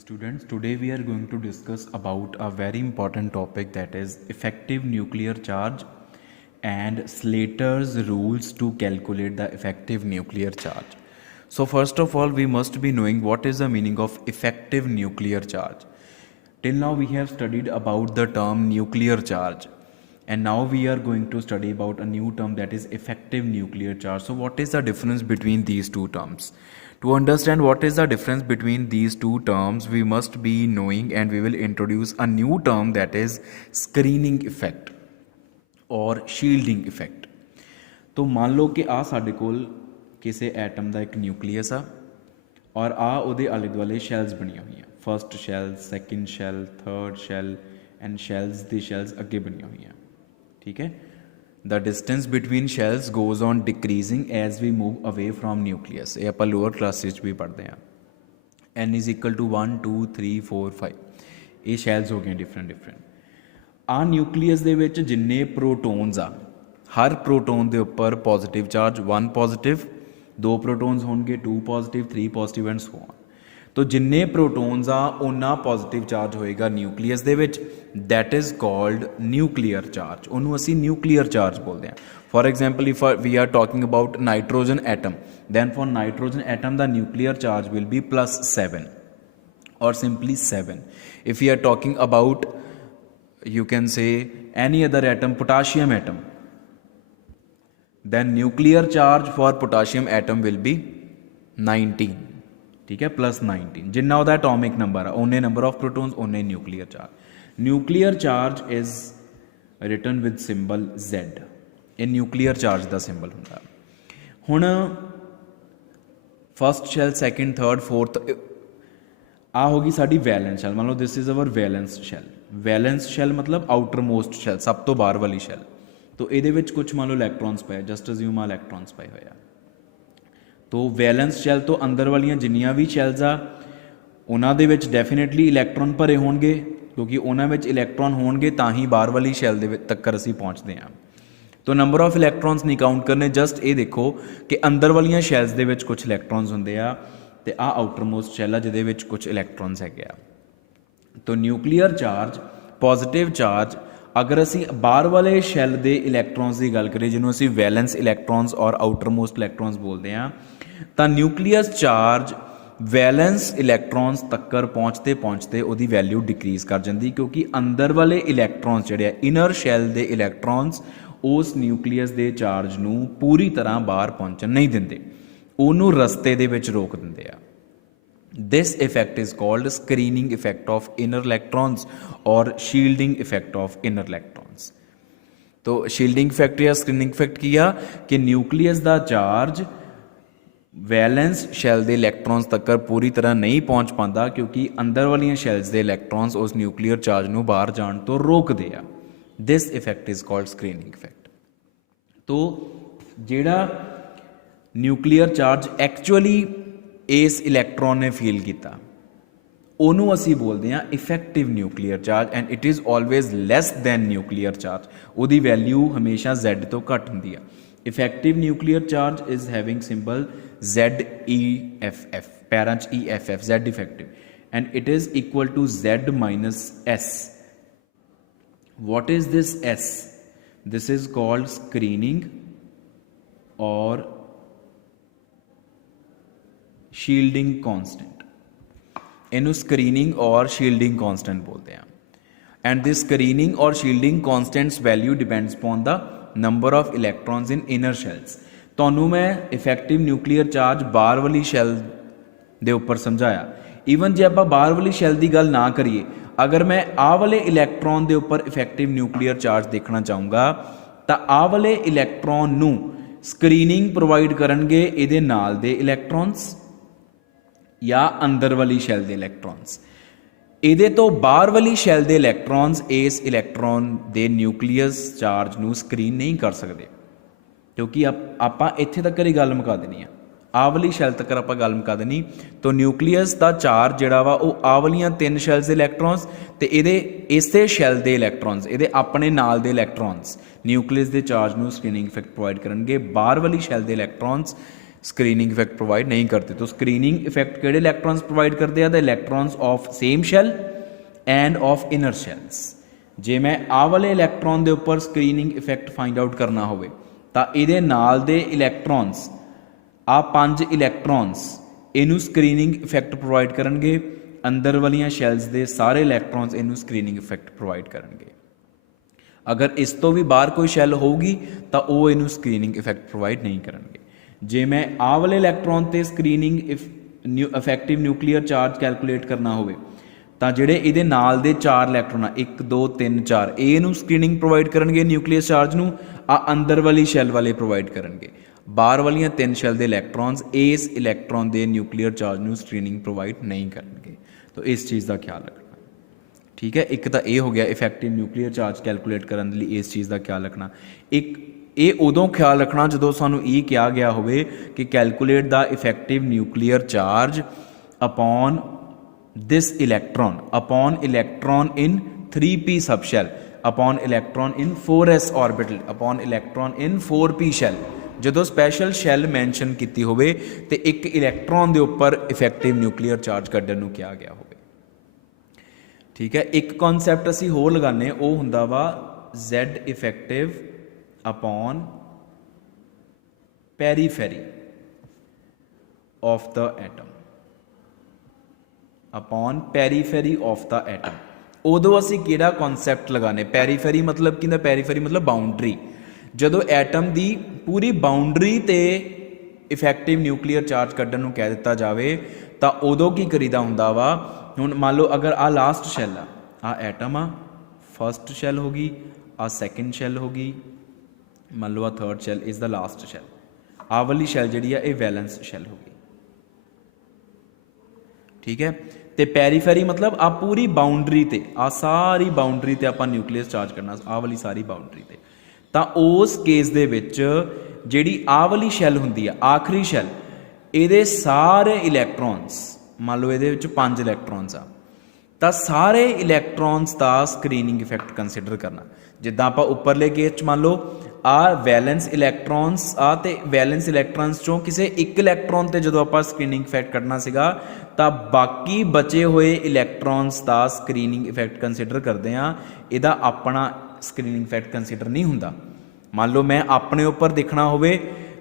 Students, today we are going to discuss about a very important topic, that is effective nuclear charge and Slater's rules to calculate the effective nuclear charge. So first of all, we must be knowing what is the meaning of effective nuclear charge. Till now we have studied about the term nuclear charge, and now we are going to study about a new term, that is effective nuclear charge. So what is the difference between these two terms? To understand what is the difference between these two terms, we must be knowing, and we will introduce a new term, that is screening effect or shielding effect. तो मान लो कि आ साडे कोल किसी atom का एक nucleus आ और आ उहदे आले दुआले शैल्स बनिया हुई, first shell, second shell, third shell and shells दी शैल्स अगे बनिया हुई. ठीक है. The distance between shells goes on decreasing as we move away from nucleus. ये आप लोअर क्लास ਵਿੱਚ भी पढ़ते हैं. n is equal to 1 2 3 4 5. ये shells हो गए डिफरेंट. ਆ ਨਿਊਕਲੀਅਸ ਦੇ ਵਿੱਚ ਜਿੰਨੇ ਪ੍ਰੋਟੋਨਸ ਆ, ਹਰ ਪ੍ਰੋਟੋਨ ਦੇ ਉੱਪਰ ਪੋਜ਼ਿਟਿਵ ਚਾਰਜ 1 ਪੋਜ਼ਿਟਿਵ, 2 ਪ੍ਰੋਟੋਨਸ ਹੋਣਗੇ 2 positive, 3 positive and so on. तो जिन्ने प्रोटोन्स आ उन्ना पॉजिटिव चार्ज होएगा न्यूक्लीयस दे विच, that is called nuclear charge. उन्होंने असी न्यूक्लीयर चार्ज बोलते हैं. For example if we are talking about nitrogen atom, then for nitrogen atom the nuclear charge will be +7 or simply 7. If we are talking about, you can say, any other atom, potassium atom, then nuclear charge for potassium atom will be 19. ठीक है, +19. जिन्ना ਉਹਦਾ atomic number है उन्ने number of protons उन्ने nuclear charge. Nuclear charge is written with symbol Z. ये nuclear charge का symbol होंगे. हुण first shell, second, third, fourth आ होगी साडी वैलेंस शैल. मान लो this is our valence shell. Valence shell मतलब आउटर मोस्ट शैल, सब तो बाहर वाली शैल. तो ये कुछ मान लो इलैक्ट्रॉन्स पे, जस्ट अज्यूम इलैक्ट्रॉन्स पे हुए. तो वैलेंस शैल तो अंदर वाली जिन्नियां भी शैल्स आ उन्हां दे विच डेफिनेटली इलैक्ट्रॉन भरे होणगे, क्योंकि उन्हां विच इलैक्ट्रॉन होणगे तां ही बाहर वाली शैल दे तक असीं पहुँचते हैं. तो नंबर ऑफ इलैक्ट्रॉन्स नहीं काउंट करने, जस्ट ये देखो कि अंदर वाली शैल्स दे विच कुछ इलैक्ट्रॉन्स होंदे आ ते आ आउटर मोस्ट शैल आ जिहदे विच कुछ इलैक्ट्रॉन्स हैगे आ. तो न्यूक्लीयर चार्ज, पॉजिटिव चार्ज, अगर असी बाहर वाले शैल के इलैक्ट्रॉन्स की गल करें जिन्होंने असी वैलेंस इलैक्ट्रॉन्स और आउटर मोस्ट इलैक्ट्रॉन्स बोलते हैं, तो न्यूक्लीयस चार्ज वैलेंस इलैक्ट्रॉन्स तक्कर पहुँचते पहुँचते उसकी वैल्यू डिक्रीज़ कर जाती, क्योंकि अंदर वाले इलैक्ट्रॉन्स जोड़े इनर शैल के इलैक्ट्रॉन्स उस न्यूक्लीयस के चार्ज को पूरी तरह बाहर पहुँचन नहीं देंगे, उन्होंने रस्ते दे विच रोक देंगे. This effect is called screening effect of inner electrons or shielding effect of inner electrons. तो shielding effect या screening effect किया कि न्यूक्लियस का चार्ज वैलेंस शैल के इलैक्ट्रॉन्स तक पूरी तरह नहीं पहुँच पाता, क्योंकि अंदर वाली शैल्स के इलैक्ट्रॉन्स उस न्यूक्लीयर चार्ज को बाहर जाने तो रोकते हैं. This effect is called screening effect. तो जिहड़ा न्यूक्लीयर चार्ज एक्चुअली इस इलैक्ट्रॉन ने फील किया ਉਹਨੂੰ ਅਸੀਂ बोलते हैं effective nuclear charge, and it is always less than nuclear charge. ਉਹਦੀ वैल्यू हमेशा Z तो घट होंदी है. Effective nuclear charge is having symbol ZEFF, पैरां च EFF, Z effective, and it is equal to Z - S. What is this S? This is called screening और shielding constant. इनू स्क्रीनिंग और शील्डिंग कांस्टेंट बोलते हैं. एंड दिस स्क्रीनिंग और shielding constants value depends upon the number of electrons in inner shells. तो मैं effective nuclear charge बाहर वाली शैल दे उपर समझाया. ईवन जे आप बाहर वाली शैल की गल ना करिए, अगर मैं आ वाले इलैक्ट्रॉन के उपर इफेक्टिव न्यूक्लीयर चार्ज देखना चाहूँगा, तो आ वाले इलैक्ट्रॉन नू स्क्रीनिंग प्रोवाइड करनगे इहदे नाल दे इलैक्ट्रॉन्स या अंदर वाली शैल के इलैक्ट्रॉन्स. ਇਹਦੇ तो बाहर वाली शैल के इलैक्ट्रॉन्स इस इलैक्ट्रॉन के न्यूक्लीयस चार्ज ਨੂੰ स्क्रीन नहीं कर सकते, क्योंकि ਆਪਾਂ ਇੱਥੇ तक ही गल मुका देनी है. आ वाली शैल तक आप गल मुका देनी. तो न्यूक्लीयस का चार्ज जोड़ा वा वो आ वालियां 3 शैल्स के इलैक्ट्रॉन्स तो ये इसे शैल के इलैक्ट्रॉन्स ये अपने नाल दे इलैक्ट्रॉन्स न्यूक्लीयस के चार्ज में स्क्रीनिंग इफेक्ट प्रोवाइड करेंगे. बाहर वाली शैल के इलैक्ट्रॉन्स स्क्रीनिंग इफेक्ट प्रोवाइड नहीं करते। तो स्क्रीनिंग इफेक्ट किहड़े इलैक्ट्रॉन्स प्रोवाइड करते हैं? The electrons of same shell and of inner shells. जे मैं आ वाले इलैक्ट्रॉन के उपर स्क्रीनिंग इफेक्ट फाइंड आउट करना होवे तां इहदे नाल दे इलैक्ट्रॉन्स आ 5 इलैक्ट्रॉन्स इनू स्क्रीनिंग इफेक्ट प्रोवाइड करनगे, अंदर वालियां शैल्स दे सारे इलैक्ट्रॉन्स इनू स्क्रीनिंग इफेक्ट प्रोवाइड करनगे। अगर इस तो भी बाहर कोई शैल होगी तो वो इनू स्क्रीनिंग इफेक्ट प्रोवाइड नहीं करनगे। जे मैं आ वाले इलैक्ट्रॉन ते screening effective nuclear charge calculate करना होवे ਤਾਂ ਜਿਹੜੇ ਇਹਦੇ ਨਾਲ ਦੇ 4 ਇਲੈਕਟ੍ਰੋਨ ਆ 1 2 3 4 ਇਹ ਨੂੰ ਸਕਰੀਨਿੰਗ ਪ੍ਰੋਵਾਈਡ ਕਰਨਗੇ ਨਿਊਕਲੀਅਸ ਚਾਰਜ ਨੂੰ, ਆ ਅੰਦਰ ਵਾਲੀ ਸ਼ੈਲ ਵਾਲੇ ਪ੍ਰੋਵਾਈਡ ਕਰਨਗੇ। ਬਾਹਰ ਵਾਲੀਆਂ 3 ਸ਼ੈਲ ਦੇ ਇਲੈਕਟ੍ਰॉन्स ਇਸ ਇਲੈਕਟ੍ਰੋਨ ਦੇ ਨਿਊਕਲੀਅਰ ਚਾਰਜ ਨੂੰ ਸਕਰੀਨਿੰਗ ਪ੍ਰੋਵਾਈਡ ਨਹੀਂ ਕਰਨਗੇ। ਤਾਂ ਇਸ ਚੀਜ਼ ਦਾ ਖਿਆਲ ਰੱਖਣਾ, ਠੀਕ ਹੈ। ਇੱਕ ਤਾਂ ਇਹ ਹੋ ਗਿਆ ਇਫੈਕਟਿਵ ਨਿਊਕਲੀਅਰ ਚਾਰਜ ਕੈਲਕੂਲੇਟ ਕਰਨ ਲਈ ਇਸ ਚੀਜ਼ ਦਾ ਖਿਆਲ ਰੱਖਣਾ। ਇੱਕ ਇਹ ਉਦੋਂ ਖਿਆਲ ਰੱਖਣਾ ਜਦੋਂ ਸਾਨੂੰ ਇਹ ਕਿਹਾ ਗਿਆ ਹੋਵੇ ਕਿ calculate the effective nuclear charge upon this electron in 3p subshell, upon electron in 4s orbital, upon electron in 4p shell। ਜਦੋਂ ਸਪੈਸ਼ਲ ਸ਼ੈਲ ਮੈਂਸ਼ਨ ਕੀਤੀ ਹੋਵੇ ਤੇ ਇੱਕ ਇਲੈਕਟ੍ਰੋਨ ਦੇ ਉੱਪਰ ਇਫੈਕਟਿਵ ਨਿਊਕਲੀਅਰ ਚਾਰਜ ਕੱਢਣ ਨੂੰ ਕਿਹਾ ਗਿਆ ਹੋਵੇ, ਠੀਕ ਹੈ। ਇੱਕ ਕਨਸੈਪਟ ਅਸੀਂ ਹੋਰ ਲਗਾਉਂਦੇ, ਉਹ ਹੁੰਦਾ ਵਾ Z effective upon periphery of the atom, upon periphery of the atom. उदों असी किहड़ा कॉन्सैप्ट लगाने? पैरीफेरी मतलब कि पैरीफेरी मतलब बाउंड्री। जदों एटम की पूरी बाउंड्री ते इफैक्टिव न्यूक्लीयर चार्ज कड्ढण नूं कह दिता जाए तो उदों की करीदा हुंदा वा, हुण मान लो अगर आ लास्ट शैल आ एटम आ फर्स्ट शैल होगी, आ सैकेंड शैल होगी, मान लो आ third shell is the last shell, आ वाली शैल जिहड़ी आ ये वैलेंस शैल होगी, ठीक है। तो पैरीफेरी मतलब आ पूरी बाउंड्री ते आ सारी बाउंड्री ते आपां न्यूक्लियस चार्ज करना, आ वाली सारी बाउंड्री ते। तो उस केस दे विच जिहड़ी आ वाली शैल हुंदी आ आखिरी शैल, इहदे सारे इलैक्ट्रॉन्स मान लो इहदे विच 5 इलैक्ट्रॉन्स आ, तो सारे इलैक्ट्रॉन्स का स्क्रीनिंग इफेक्ट कंसीडर करना। जिद्दां आपां उपरले केस च मान लो आ वैलेंस इलैक्ट्रॉन्स आ ते वैलेंस इलैक्ट्रॉन्स चों किसी एक इलैक्ट्रॉन ते जदों आपां स्क्रीनिंग इफेक्ट कढना सीगा तो बाकी बचे हुए इलैक्ट्रॉन्स का स्क्रीनिंग इफेक्ट कंसीडर करते हैं, इहदा अपना स्क्रीनिंग इफेक्ट कंसीडर नहीं हुंदा। मान लो मैं अपने उपर देखना होवे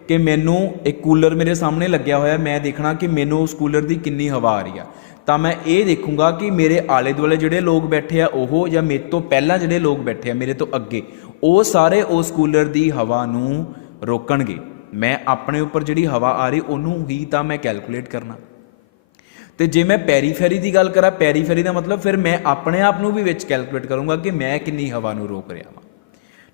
कि मैनू एक कूलर मेरे सामने लग्या होया, मैं देखना कि मैनू उस कूलर की कितनी हवा आ रही है, तो मैं ये देखूँगा कि मेरे आले दुआले जिहड़े लोग बैठे आ ओह या मेरे तो पहला जिहड़े लोग बैठे आ मेरे तो अगे, वो सारे उस कूलर की हवा नूं रोकणगे। मैं अपने उपर जिहड़ी हवा आ रही उन्होंने ही तो मैं कैलकुलेट करना। तो जे मैं पैरीफेरी की गल करा, पैरीफेरी का मतलब फिर मैं अपने आप नूं भी विच कैलकुलेट करूँगा कि मैं कितनी हवा नूं रोक रहा हाँ,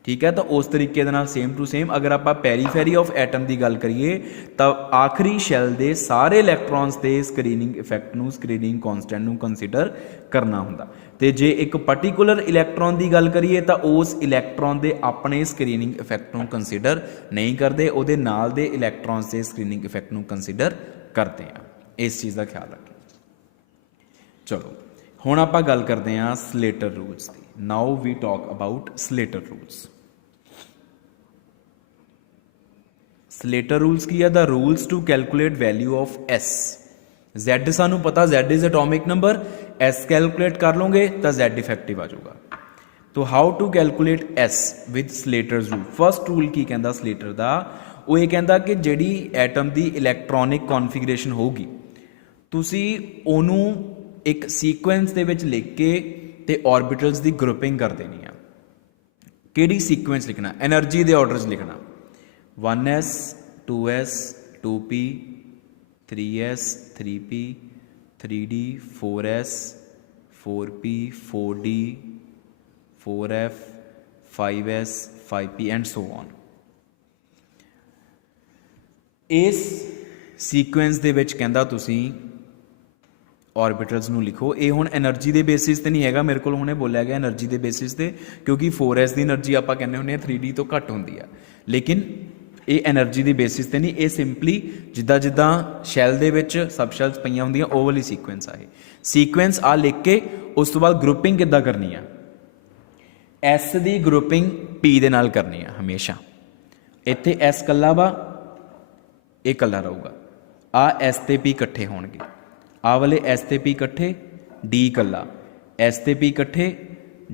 ठीक है। तो उस तरीके दे नाल सेम टू सेम अगर आप पैरीफेरी ऑफ एटम की गल करिए तो आखिरी शैल के सारे इलैक्ट्रॉन्स के स्क्रीनिंग इफेक्ट नूं स्क्रीनिंग कॉन्सटेंट नूं कंसीडर करना हुंदा। तो जे एक पर्टिकुलर इलैक्ट्रॉन की गल करिए तो उस इलैक्ट्रॉन के अपने स्क्रीनिंग इफेक्ट नूं कंसीडर नहीं करते, उहदे नाल दे इलैक्ट्रॉन्स के स्क्रीनिंग इफेक्ट नूं कंसीडर करते हैं। इस चीज़ का ख्याल रखें। चलो हुण आपां गल करते हैं स्लेटर रूल्स की। Now we talk about Slater rules. Slater rules की है the rules to calculate value of S. Z सानू पता Z is atomic number, S calculate कर लोगे तो Z इफेक्टिव आ जाऊगा। तो how to calculate S with Slater's rule. First rule की कहता स्लेटर का, वो ये कहता कि जिहड़ी एटम की इलैक्ट्रॉनिक कॉन्फिगरेशन होगी तुसी ओनू एक सीक्वेंस दे विच लिख के ते ऑर्बिटल्स की ग्रुपिंग कर देनी है। किहड़ी सीक्वेंस लिखना? एनर्जी के ऑर्डर च लिखना 1s 2s 2p 3s 3p 3d 4s 4p 4d 4f 5s 5p and so on. इस सीक्वेंस दे विच कहंदा तुसी ऑर्बिटल्स नूं लिखो। ये हुण एनर्जी के बेसिस ते नहीं हैगा, मेरे को हुणे बोलिया गया एनर्जी के बेसिस ते, क्योंकि 4s की एनर्जी आपां कहने हुंदे 3d तो घट हुंदी है, लेकिन ये एनर्जी के बेसिस ते नहीं, ये सिंपली जिद्दां जिद्दां शैल दे विच सब शैल्स पईयां हुंदियां ओह वाली सीक्वेंस आ। सीक्वेंस आ लिख के उस तो बाद ग्रुपिंग किद्दां करनी है? एस की ग्रुपिंग पी दे नाल करनी है हमेशा। इत्थे एस कल्ला वा, ਇਹ ਇਕੱਲਾ ਰਹੂਗਾ। ਆ S ਤੇ P ਇਕੱਠੇ ਹੋਣਗੇ, ਆ ਵਾਲੇ S ਤੇ P ਇਕੱਠੇ, D ਇਕੱਲਾ, S ਤੇ P ਇਕੱਠੇ,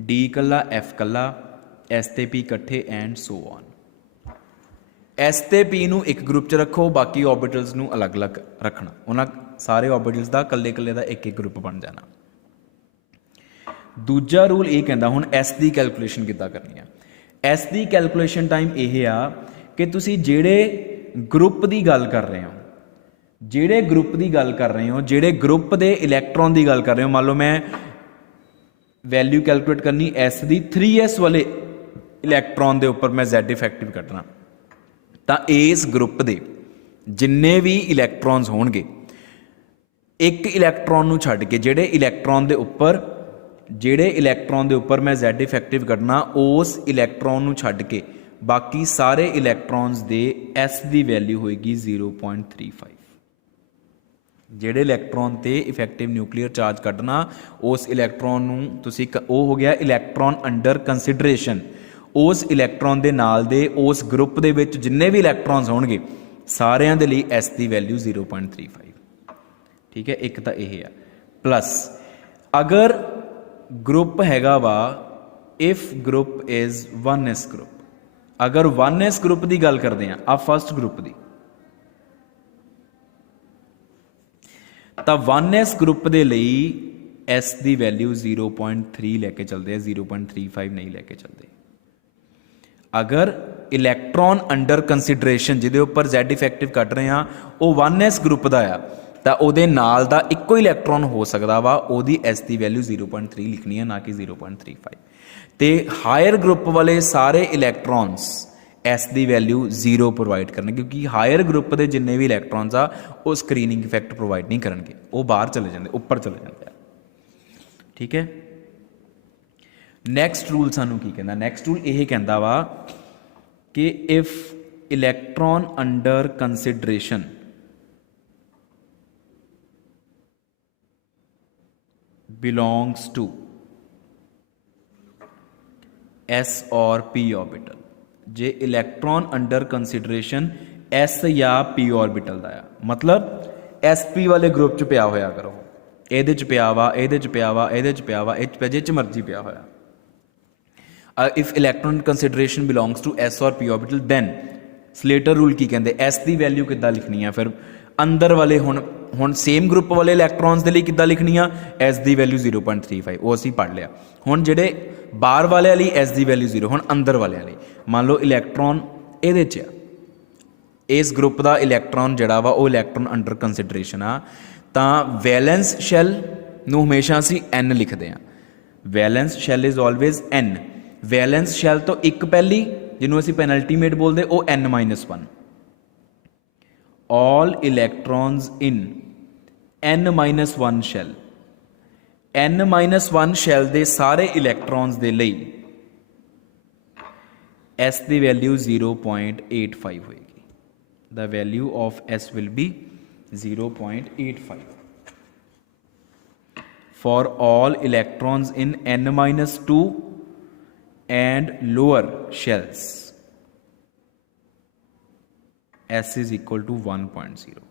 D ਇਕੱਲਾ, F ਇਕੱਲਾ, S ਤੇ P ਇਕੱਠੇ ਐਂਡ ਸੋ ਔਨ। S ਤੇ P ਨੂੰ ਇੱਕ ਗਰੁੱਪ 'ਚ ਰੱਖੋ, ਬਾਕੀ ਔਰਬਿਟਲਸ ਨੂੰ ਅਲੱਗ-ਅਲੱਗ ਰੱਖਣਾ। ਉਹਨਾਂ ਸਾਰੇ ਔਰਬਿਟਲਸ ਦਾ ਇਕੱਲੇ ਦਾ ਇੱਕ ਗਰੁੱਪ ਬਣ ਜਾਣਾ। ਦੂਜਾ ਰੂਲ ਇਹ ਕਹਿੰਦਾ, ਹੁਣ S ਦੀ ਕੈਲਕੂਲੇਸ਼ਨ ਕਿੱਦਾਂ ਕਰਨੀ ਆ। S ਦੀ ਕੈਲਕੂਲੇਸ਼ਨ ਟਾਈਮ ਇਹ ਆ ਕਿ ਤੁਸੀਂ ਜਿਹੜੇ ਗਰੁੱਪ ਦੀ ਗੱਲ ਕਰ ਰਹੇ ਹੋ, ਜਿਹੜੇ ਗਰੁੱਪ ਦੀ ਗੱਲ ਕਰ ਰਹੇ ਹੋ, ਜਿਹੜੇ ਗਰੁੱਪ ਦੇ ਇਲੈਕਟ੍ਰੋਨ ਦੀ ਗੱਲ ਕਰ ਰਹੇ ਹੋ, ਮੰਨ ਲਓ ਮੈਂ ਵੈਲਿਊ ਕੈਲਕੂਲੇਟ ਕਰਨੀ S ਦੀ 3s ਵਾਲੇ ਇਲੈਕਟ੍ਰੋਨ ਦੇ ਉੱਪਰ ਮੈਂ Z ਇਫੈਕਟਿਵ ਕੱਢਣਾ, ਤਾਂ ਇਸ ਗਰੁੱਪ ਦੇ ਜਿੰਨੇ ਵੀ ਇਲੈਕਟ੍ਰੋਨਸ ਹੋਣਗੇ, ਇੱਕ ਇਲੈਕਟ੍ਰੋਨ ਨੂੰ ਛੱਡ ਕੇ ਜਿਹੜੇ ਇਲੈਕਟ੍ਰੋਨ ਦੇ ਉੱਪਰ ਮੈਂ Z ਇਫੈਕਟਿਵ ਕੱਢਣਾ, ਉਸ ਇਲੈਕਟ੍ਰੋਨ ਨੂੰ ਛੱਡ ਕੇ ਬਾਕੀ ਸਾਰੇ ਇਲੈਕਟ੍ਰੋਨਸ ਦੇ S ਦੀ ਵੈਲਿਊ ਹੋਏਗੀ 0.35। ਜਿਹੜੇ ਇਲੈਕਟ੍ਰੋਨ ਤੇ ਇਫੈਕਟਿਵ ਨਿਊਕਲੀਅਰ ਚਾਰਜ ਕੱਢਣਾ, ਉਸ ਇਲੈਕਟ੍ਰੋਨ ਨੂੰ ਤੁਸੀਂ ਉਹ ਹੋ ਗਿਆ ਇਲੈਕਟ੍ਰੋਨ ਅੰਡਰ ਕੰਸੀਡਰੇਸ਼ਨ। ਉਸ ਇਲੈਕਟ੍ਰੋਨ ਦੇ ਨਾਲ ਦੇ ਉਸ ਗਰੁੱਪ ਦੇ ਵਿੱਚ ਜਿੰਨੇ ਵੀ ਇਲੈਕਟ੍ਰੋਨਸ ਹੋਣਗੇ, ਸਾਰਿਆਂ ਦੇ ਲਈ S ਦੀ ਵੈਲਿਊ 0.35। ਠੀਕ ਹੈ, ਇੱਕ ਤਾਂ ਇਹ ਆ। ਪਲੱਸ ਅਗਰ ਗਰੁੱਪ ਹੈਗਾ ਵਾ, if group is 1s group, ਅਗਰ 1s ਗਰੁੱਪ ਦੀ ਗੱਲ ਕਰਦੇ ਹਾਂ, ਆ ਫਸਟ ਗਰੁੱਪ ਦੀ, ਤਾਂ 1s ਗਰੁੱਪ ਦੇ ਲਈ S ਦੀ ਵੈਲਿਊ 0.3 ਲੈ ਕੇ ਚੱਲਦੇ ਆ, 0.35 ਨਹੀਂ ਲੈ ਕੇ ਚੱਲਦੇ। ਅਗਰ ਇਲੈਕਟ੍ਰੋਨ ਅੰਡਰ ਕੰਸੀਡਰੇਸ਼ਨ ਜਿਹਦੇ ਉੱਪਰ Z ਇਫੈਕਟਿਵ ਕੱਢ ਰਹੇ ਹਾਂ, ਉਹ 1s ਗਰੁੱਪ ਦਾ ਆ, ਤਾਂ ਉਹਦੇ ਨਾਲ ਦਾ ਇੱਕੋ ਇਲੈਕਟ੍ਰੋਨ ਹੋ ਸਕਦਾ ਵਾ, ਉਹਦੀ S ਦੀ ਵੈਲਿਊ 0.3 ਲਿਖਣੀ ਹੈ, ਨਾ ਕਿ 0.35। ਤੇ ਹਾਇਰ ਗਰੁੱਪ ਵਾਲੇ ਸਾਰੇ ਇਲੈਕਟ੍ਰੋਨਸ S ਦੀ ਵੈਲਿਊ 0 ਪ੍ਰੋਵਾਈਡ ਕਰਨਗੇ, ਕਿਉਂਕਿ ਹਾਇਰ ਗਰੁੱਪ ਦੇ ਜਿੰਨੇ ਵੀ ਇਲੈਕਟ੍ਰੋਨਸ ਆ, ਉਹ ਸਕਰੀਨਿੰਗ ਇਫੈਕਟ ਪ੍ਰੋਵਾਈਡ ਨਹੀਂ ਕਰਨਗੇ, ਉਹ ਬਾਹਰ ਚਲੇ ਜਾਂਦੇ, ਉੱਪਰ ਚਲੇ ਜਾਂਦੇ ਆ। ਠੀਕ ਹੈ। ਨੈਕਸਟ ਰੂਲ ਸਾਨੂੰ ਕੀ ਕਹਿੰਦਾ? ਨੈਕਸਟ ਰੂਲ ਇਹ ਕਹਿੰਦਾ ਵਾ ਕਿ if electron under consideration belongs to S or P orbital, ਜੇ ਇਲੈਕਟ੍ਰੋਨ ਅੰਡਰ ਕੰਸੀਡਰੇਸ਼ਨ S ਜਾਂ P orbital ਦਾ ਆ, ਮਤਲਬ SP ਵਾਲੇ ਗਰੁੱਪ 'ਚ ਪਿਆ ਹੋਇਆ ਕਰੋ, ਇਹਦੇ 'ਚ ਪਿਆ ਵਾ, ਇਹਦੇ 'ਚ ਪਿਆ ਵਾ, ਇਹਦੇ 'ਚ ਪਿਆ ਵਾ, ਇਹ 'ਚ ਪਿਆ, ਜਿਹ 'ਚ ਮਰਜ਼ੀ ਪਿਆ ਹੋਇਆ। If electron consideration belongs to S or P orbital, then Slater rule ਕੀ ਕਹਿੰਦੇ? S ਦੀ ਵੈਲਿਊ ਕਿੱਦਾਂ ਲਿਖਣੀ ਆ ਫਿਰ ਅੰਦਰ ਵਾਲੇ? ਹੁਣ ਸੇਮ ਗਰੁੱਪ ਵਾਲੇ ਇਲੈਕਟ੍ਰੋਨਸ ਦੇ ਲਈ ਕਿੱਦਾਂ ਲਿਖਣੀ ਆ? S ਦੀ ਵੈਲਿਊ 0.35, ਉਹ ਅਸੀਂ ਪੜ੍ਹ ਲਿਆ। ਹੁਣ ਜਿਹੜੇ ਬਾਹਰ ਵਾਲਿਆਂ ਲਈ S ਦੀ ਵੈਲਿਊ 0, ਹੁਣ ਅੰਦਰ ਵਾਲਿਆਂ ਲਈ ਮੰਨ ਲਓ ਇਲੈਕਟ੍ਰੋਨ ਇਹਦੇ 'ਚ ਆ, ਇਸ ਗਰੁੱਪ ਦਾ ਇਲੈਕਟ੍ਰੋਨ ਜਿਹੜਾ ਵਾ ਉਹ ਇਲੈਕਟ੍ਰੋਨ ਅੰਡਰ ਕੰਸੀਡਰੇਸ਼ਨ ਆ, ਤਾਂ ਵੈਲੈਂਸ ਸ਼ੈਲ ਨੂੰ ਹਮੇਸ਼ਾ ਅਸੀਂ N ਲਿਖਦੇ ਹਾਂ। Wellness shell is always N। Wellness shell ਤੋਂ ਇੱਕ ਪਹਿਲੀ, ਜਿਹਨੂੰ ਅਸੀਂ ਪੈਨਲਟੀਮੇਟ ਬੋਲਦੇ, ਉਹ N-1। all electrons in N-1 shell, N-1 shell ਦੇ ਸਾਰੇ ਇਲੈਕਟ੍ਰੋਨਸ ਦੇ ਲਈ S ਦੀ ਵੈਲਿਊ 0.85 ਹੋਏਗੀ। The value of S will be 0.85 for all electrons in N-2 and lower shells. S is equal to 1.0।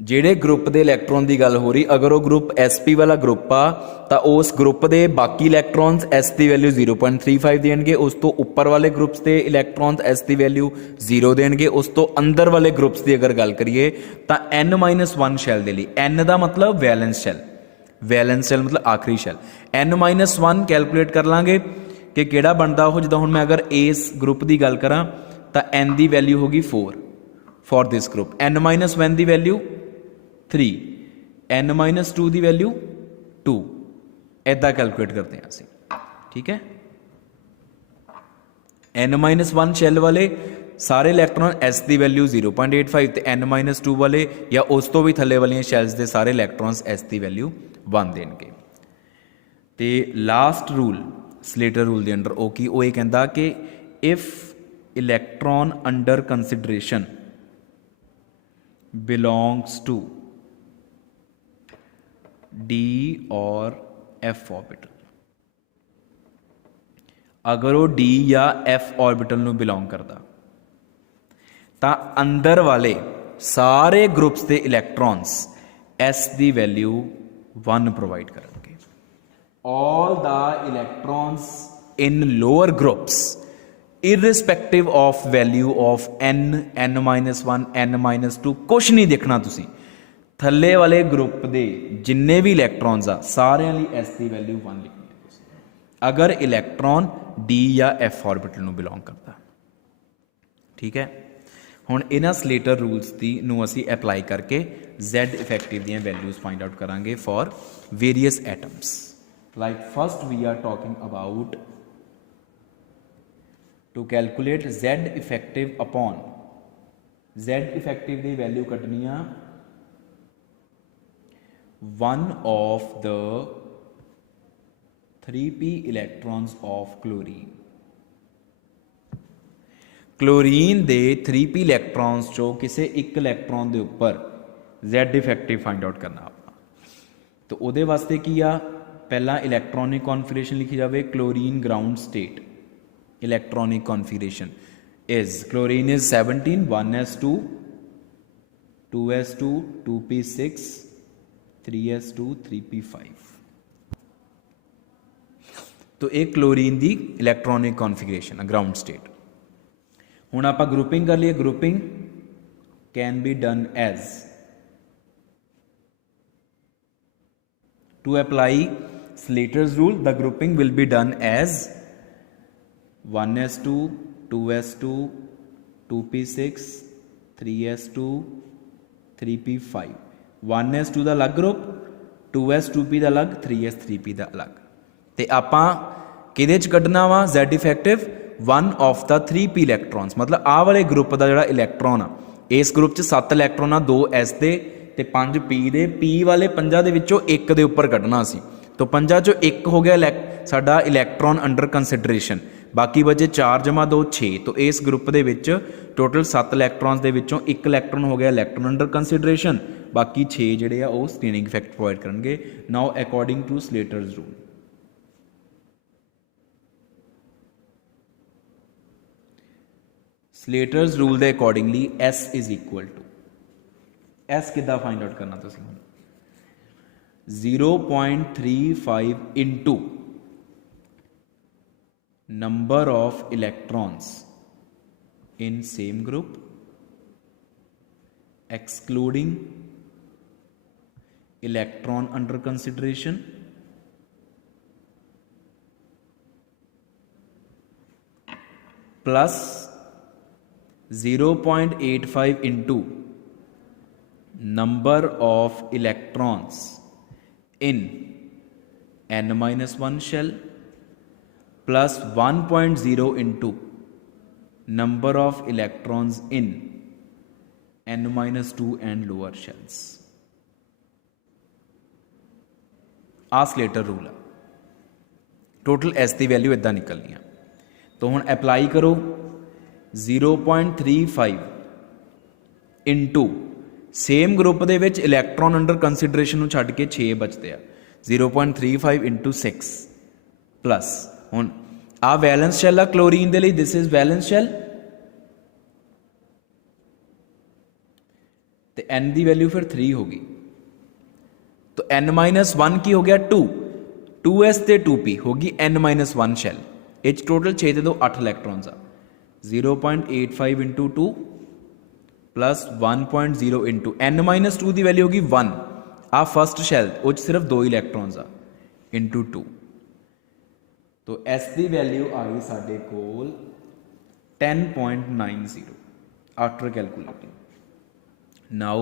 ਜਿਹੜੇ ਗਰੁੱਪ ਦੇ ਇਲੈਕਟ੍ਰੋਨ ਦੀ ਗੱਲ ਹੋ ਰਹੀ, ਅਗਰ ਉਹ ਗਰੁੱਪ SP ਵਾਲਾ ਗਰੁੱਪ ਆ, ਤਾਂ ਉਸ ਗਰੁੱਪ ਦੇ ਬਾਕੀ ਇਲੈਕਟ੍ਰੋਨਸ S ਦੀ ਵੈਲਿਊ 0.35 ਦੇਣਗੇ। ਉਸ ਤੋਂ ਉੱਪਰ ਵਾਲੇ ਗਰੁੱਪਸ ਦੇ ਇਲੈਕਟ੍ਰੋਨਸ S ਦੀ ਵੈਲਿਊ 0 ਦੇਣਗੇ। ਉਸ ਤੋਂ ਅੰਦਰ ਵਾਲੇ ਗਰੁੱਪਸ ਦੀ ਅਗਰ ਗੱਲ ਕਰੀਏ ਤਾਂ N-1 ਸ਼ੈਲ ਦੇ ਲਈ, N ਦਾ ਮਤਲਬ ਵੈਲੈਂਸ ਸ਼ੈਲ, ਵੈਲੈਂਸ ਸ਼ੈਲ ਮਤਲਬ ਆਖਰੀ ਸ਼ੈਲ। N-1 ਕੈਲਕੂਲੇਟ ਕਰ ਲਾਂਗੇ ਕਿ ਕਿਹੜਾ ਬਣਦਾ ਉਹ। ਜਿੱਦਾਂ ਹੁਣ ਮੈਂ ਅਗਰ ਇਸ ਗਰੁੱਪ ਦੀ ਗੱਲ ਕਰਾਂ ਤਾਂ N ਦੀ ਵੈਲਿਊ ਹੋ ਗਈ 4 for this group, N-1 the value 3, N-2 the value 2, ਇੱਦਾਂ ਕੈਲਕੂਲੇਟ ਕਰਦੇ ਹਾਂ ਅਸੀਂ। ਠੀਕ ਹੈ। N-1 ਸ਼ੈਲ ਵਾਲੇ ਸਾਰੇ ਇਲੈਕਟ੍ਰੋਨ S ਦੀ ਵੈਲਿਊ 0.85 ਤੇ N-2 ਵਾਲੇ ਜਾਂ ਉਸ ਤੋਂ ਵੀ ਥੱਲੇ ਵਾਲੀਆਂ ਸ਼ੈਲਸ ਦੇ ਸਾਰੇ ਇਲੈਕਟ੍ਰੋਨਸ S ਦੀ ਵੈਲਿਊ 1 ਦੇਣਗੇ। ਤੇ ਲਾਸਟ ਰੂਲ ਸਲੇਟਰ ਰੂਲ ਦੇ ਅੰਡਰ ਉਹ ਕੀ? ਉਹ ਇਹ ਕਹਿੰਦਾ ਕਿ if electron under consideration belongs to D or F orbital, अगर वो D या F orbital ਨੂੰ belong करता, ਤਾਂ ਅੰਦਰ ਵਾਲੇ ਸਾਰੇ ਗਰੁੱਪਸ ਦੇ ਇਲੈਕਟ੍ਰॉन्स S ਦੀ ਵੈਲਿਊ 1 ਪ੍ਰੋਵਾਈਡ ਕਰਨਗੇ। all the electrons in lower groups irrespective of value of n, n-1, n-2 ਕੁਛ ਨਹੀਂ ਦੇਖਣਾ ਤੁਸੀਂ, ਥੱਲੇ ਵਾਲੇ ਗਰੁੱਪ ਦੇ ਜਿੰਨੇ ਵੀ ਇਲੈਕਟ੍ਰॉन्स ਆ ਸਾਰਿਆਂ ਲਈ S ਦੀ ਵੈਲਿਊ 1 ਲਿਖਣੀ ਹੈ ਤੁਸੀਂ, ਅਗਰ ਇਲੈਕਟ੍ਰॉन D ਜਾਂ F ऑर्बिटल ਨੂੰ ਬਿਲੋਂਗ ਕਰਦਾ। ਠੀਕ ਹੈ, ਹੁਣ ਇਹਨਾਂ ਸਲੇਟਰ ਰੂਲਸ ਦੀ ਨੂੰ ਅਸੀਂ ਅਪਲਾਈ ਕਰਕੇ Z ਇਫੈਕਟਿਵ ਦੀਆਂ ਵੈਲਿਊਜ਼ ਫਾਈਂਡ ਆਊਟ ਕਰਾਂਗੇ for various atoms. Like first we are talking about to calculate Z effective upon Z effective the value ਕੱਢਣੀ ਆ one of the 3p electrons of chlorine। Chlorine ਦੇ 3p ਇਲੈਕਟ੍ਰॉन्स ਚੋਂ ਕਿਸੇ ਇੱਕ ਇਲੈਕਟ੍ਰॉन ਦੇ ਉੱਪਰ Z ਇਫੈਕਟਿਵ ਫਾਈਂਡ ਆਊਟ ਕਰਨਾ ਆਪਾਂ। ਤਾਂ ਉਹਦੇ ਵਾਸਤੇ ਕੀ ਆ, पहला इलैक्ट्रॉनिक कॉन्फिगरेशन लिखी जाए chlorine ground state. Electronic configuration is chlorine is 17 1s2 2s2 2p6 3s2 3p5। तो एक क्लोरीन दी इलैक्ट्रॉनिक कॉन्फिगरेशन ग्राउंड स्टेट। हुण आपां ग्रुपिंग कर लिए, grouping can be done as to apply Slater's rule the grouping will be done as 1s2 2s2 2p6 3s2 3p5। 1s2 ਦਾ ਅਲੱਗ group, 2s 2p ਦਾ ਅਲੱਗ, 3s 3p ਦਾ ਅਲੱਗ। ਤੇ ਆਪਾਂ ਕਿਹਦੇ ਚ ਕੱਢਣਾ ਵਾ Z effective one of the 3p ਇਲੈਕਟ੍ਰॉन्स, ਮਤਲਬ ਆਹ ਵਾਲੇ ਗਰੁੱਪ ਦਾ ਜਿਹੜਾ ਇਲੈਕਟ੍ਰॉन ਆ, ਇਸ ਗਰੁੱਪ ਚ 7 ਇਲੈਕਟ੍ਰॉन ਆ, 2 s ਦੇ ਤੇ 5 P ਦੇ। P ਵਾਲੇ 5 ਦੇ ਵਿੱਚੋਂ ਇੱਕ ਦੇ ਉੱਪਰ ਕੱਢਣਾ ਸੀ, ਤਾਂ 5 ਚੋਂ ਇੱਕ ਹੋ ਗਿਆ ਸਾਡਾ ਇਲੈਕਟ੍ਰॉन ਅੰਡਰ ਕੰਸੀਡਰੇਸ਼ਨ, ਬਾਕੀ ਬਚੇ 4 ਜਮਾ 2 6। ਤਾਂ ਇਸ ਗਰੁੱਪ ਦੇ ਵਿੱਚ ਟੋਟਲ 7 ਇਲੈਕਟ੍ਰॉन्स ਦੇ ਵਿੱਚੋਂ ਇੱਕ ਇਲੈਕਟ੍ਰॉन ਹੋ ਗਿਆ ਇਲੈਕਟ੍ਰॉन ਅੰਡਰ ਕੰਸੀਡਰੇਸ਼ਨ, ਬਾਕੀ 6 ਜਿਹੜੇ ਆ ਉਹ ਸਕ੍ਰੀਨਿੰਗ ਇਫੈਕਟ ਪ੍ਰੋਵਾਈਡ ਕਰਨਗੇ। Now according to Slater's rule, Slater's rule ਦੇ accordingly S is equal to S ਕਿੱਦਾਂ ਫਾਈਂਡ ਆਊਟ ਕਰਨਾ ਤੁਸੀਂ, 0.35 into number of electrons in same group excluding electron under consideration plus 0.85 into number of electrons in n-1 shell plus 1.0 into number of electrons in n-2 and lower shells। आ Slater rule है, total S की value इदा निकलनी है। तो हुण apply करो 0.35 into same group दे विच इलैक्ट्रॉन अंडर कंसीडरेशन नूं छड्ड के 6 बचते हैं, 0.35 इंटू 6 प्लस हुण आ वैलेंस शैल आ क्लोरीन दे लई, दिस इज वैलेंस शैल ते N की वैल्यू फिर 3 होगी। तो n-1 की हो गया 2, 2s ते 2p होगी n-1 शैल। इच टोटल 6 दे दो 8 इलैक्ट्रॉन्स आ, 0.85 इंटू 2 प्लस 1.0 इंटू n-2 की वैल्यू होगी 1। आ फर्स्ट शैल वो सिर्फ 2 इलैक्ट्रॉन्स आ इंटू 2। तो S की वैल्यू आई साडे कोल 10.90 after calculating. Now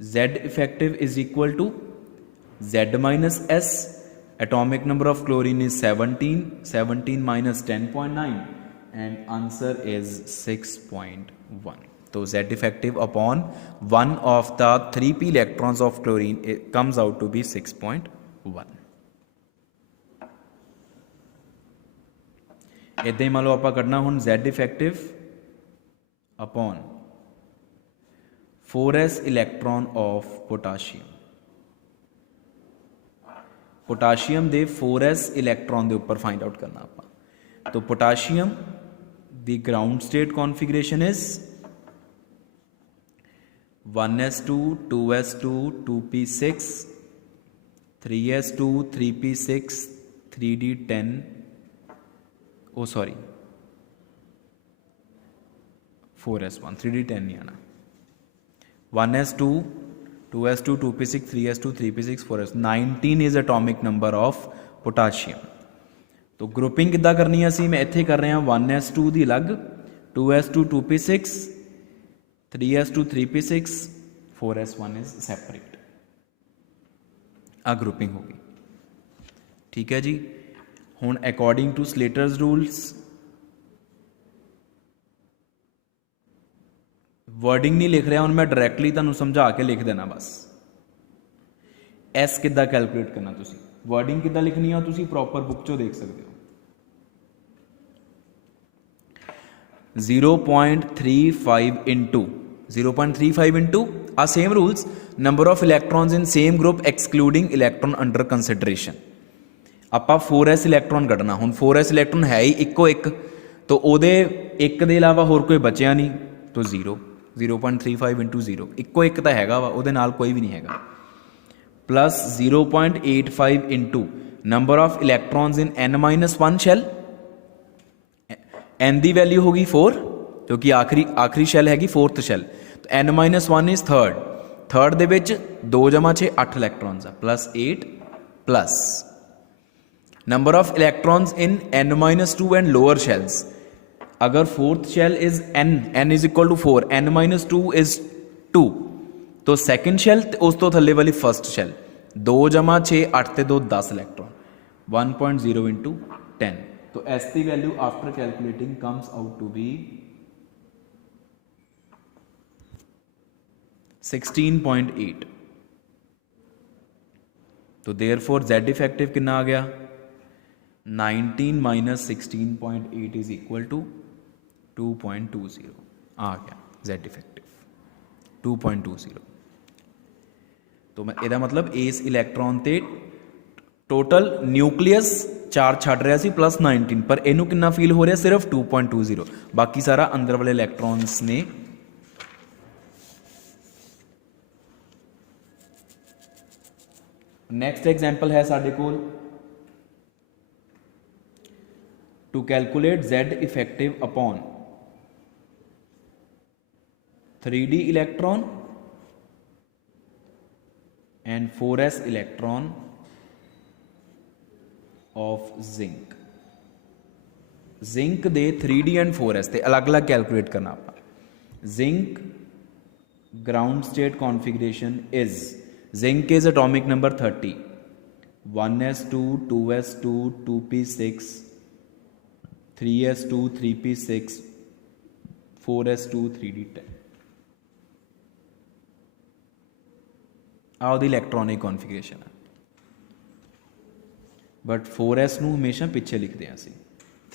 Z effective is equal to Z minus S, atomic number of chlorine is 17, 17 minus 10.9 and answer is 6.1। तो Z effective upon one of the 3p electrons of chlorine it comes out to be 6.1। इदां ही मान लो आपां कढना हुण Z effective upon 4s electron of potassium. Potassium दे 4s electron दे ऊपर find out करना आपां। तो potassium the ground state configuration is 1s2 2s2 2p6 3s2 3p6 3d10 oh sorry 4s1 3d10 नहीं आना 1s2 2s2 2p6 3s2 3p6 4s 19 is atomic number of potassium। तो grouping किद्दां करनी है असीं मैं इत्थे कर रहा 1s2 दी अलग 2s2 2p6 3s2 3p6 4s1 is separate। Uh grouping होगी ठीक है जी। हुण according to Slater's rules wording नहीं लिख रहा हूँ मैं डायरैक्टली तुहानूं समझा के लिख देना बस। एस किद्दां कैलकुलेट करना तुसीं वर्डिंग किद्दां लिखनी है तुसीं प्रॉपर बुक चो देख सकते हो। 0.35 इंटू 0.35 इंटू आ same rules number of electrons in same group excluding electron under consideration. आपां 4s इलैक्ट्रॉन कढना हुण 4s इलैक्ट्रॉन है ही इक्को एक तो ਉਹਦੇ एक दे इलावा होर कोई बचिया नहीं तो 0.35 इंटू 0 इक्को एक तो हैगा वा ਉਹਦੇ ਨਾਲ कोई भी नहीं हैगा plus 0.85 into number of electrons in n-1 shell n की वैल्यू होगी 4 क्योंकि आखिरी शैल हैगी 4th शैल तो n-1 इज थर्ड दे विच 2 जमा 6 8 electrons plus 8 plus number of electrons in n-2 and lower shells अगर 4th shell is n is equal to 4 n-2 is 2 तो second शैल उस तो थले वाली फर्स्ट शैल 2 जमा 6 8 ते 2 10 इलैक्ट्रॉन 1.0 इंटू 10 तो एस की value after calculating comes out to be 16.8। तो देयरफॉर जेड इफेक्टिव कितना आ गया 19 माइनस 16.8 इज इक्वल टू 2.20 आ गया जेड इफेक्टिव 2.20। तो मैं ਇਹਦਾ मतलब इस इलैक्ट्रॉन ते टोटल न्यूक्लियस चार्ज छड़ रहा सी प्लस 19 पर इनू कितना फील हो रहा सिर्फ 2.20 बाकी सारा अंदर वाले इलैक्ट्रॉन्स ने। नैक्सट एग्जाम्पल है साडे कोल to calculate Z effective upon 3d electron and 4s electron of zinc। Zinc दे 3d एंड 4s ते अलग अलग कैलकुलेट करना आप। Zinc ground state configuration is zinc is atomic number 30 1s2 2s2 2p6 3s2 3p6 4s2 3d10 ਆਹ electronic configuration है but 4s ਨੂੰ हमेशा पिछे लिखते हैं असी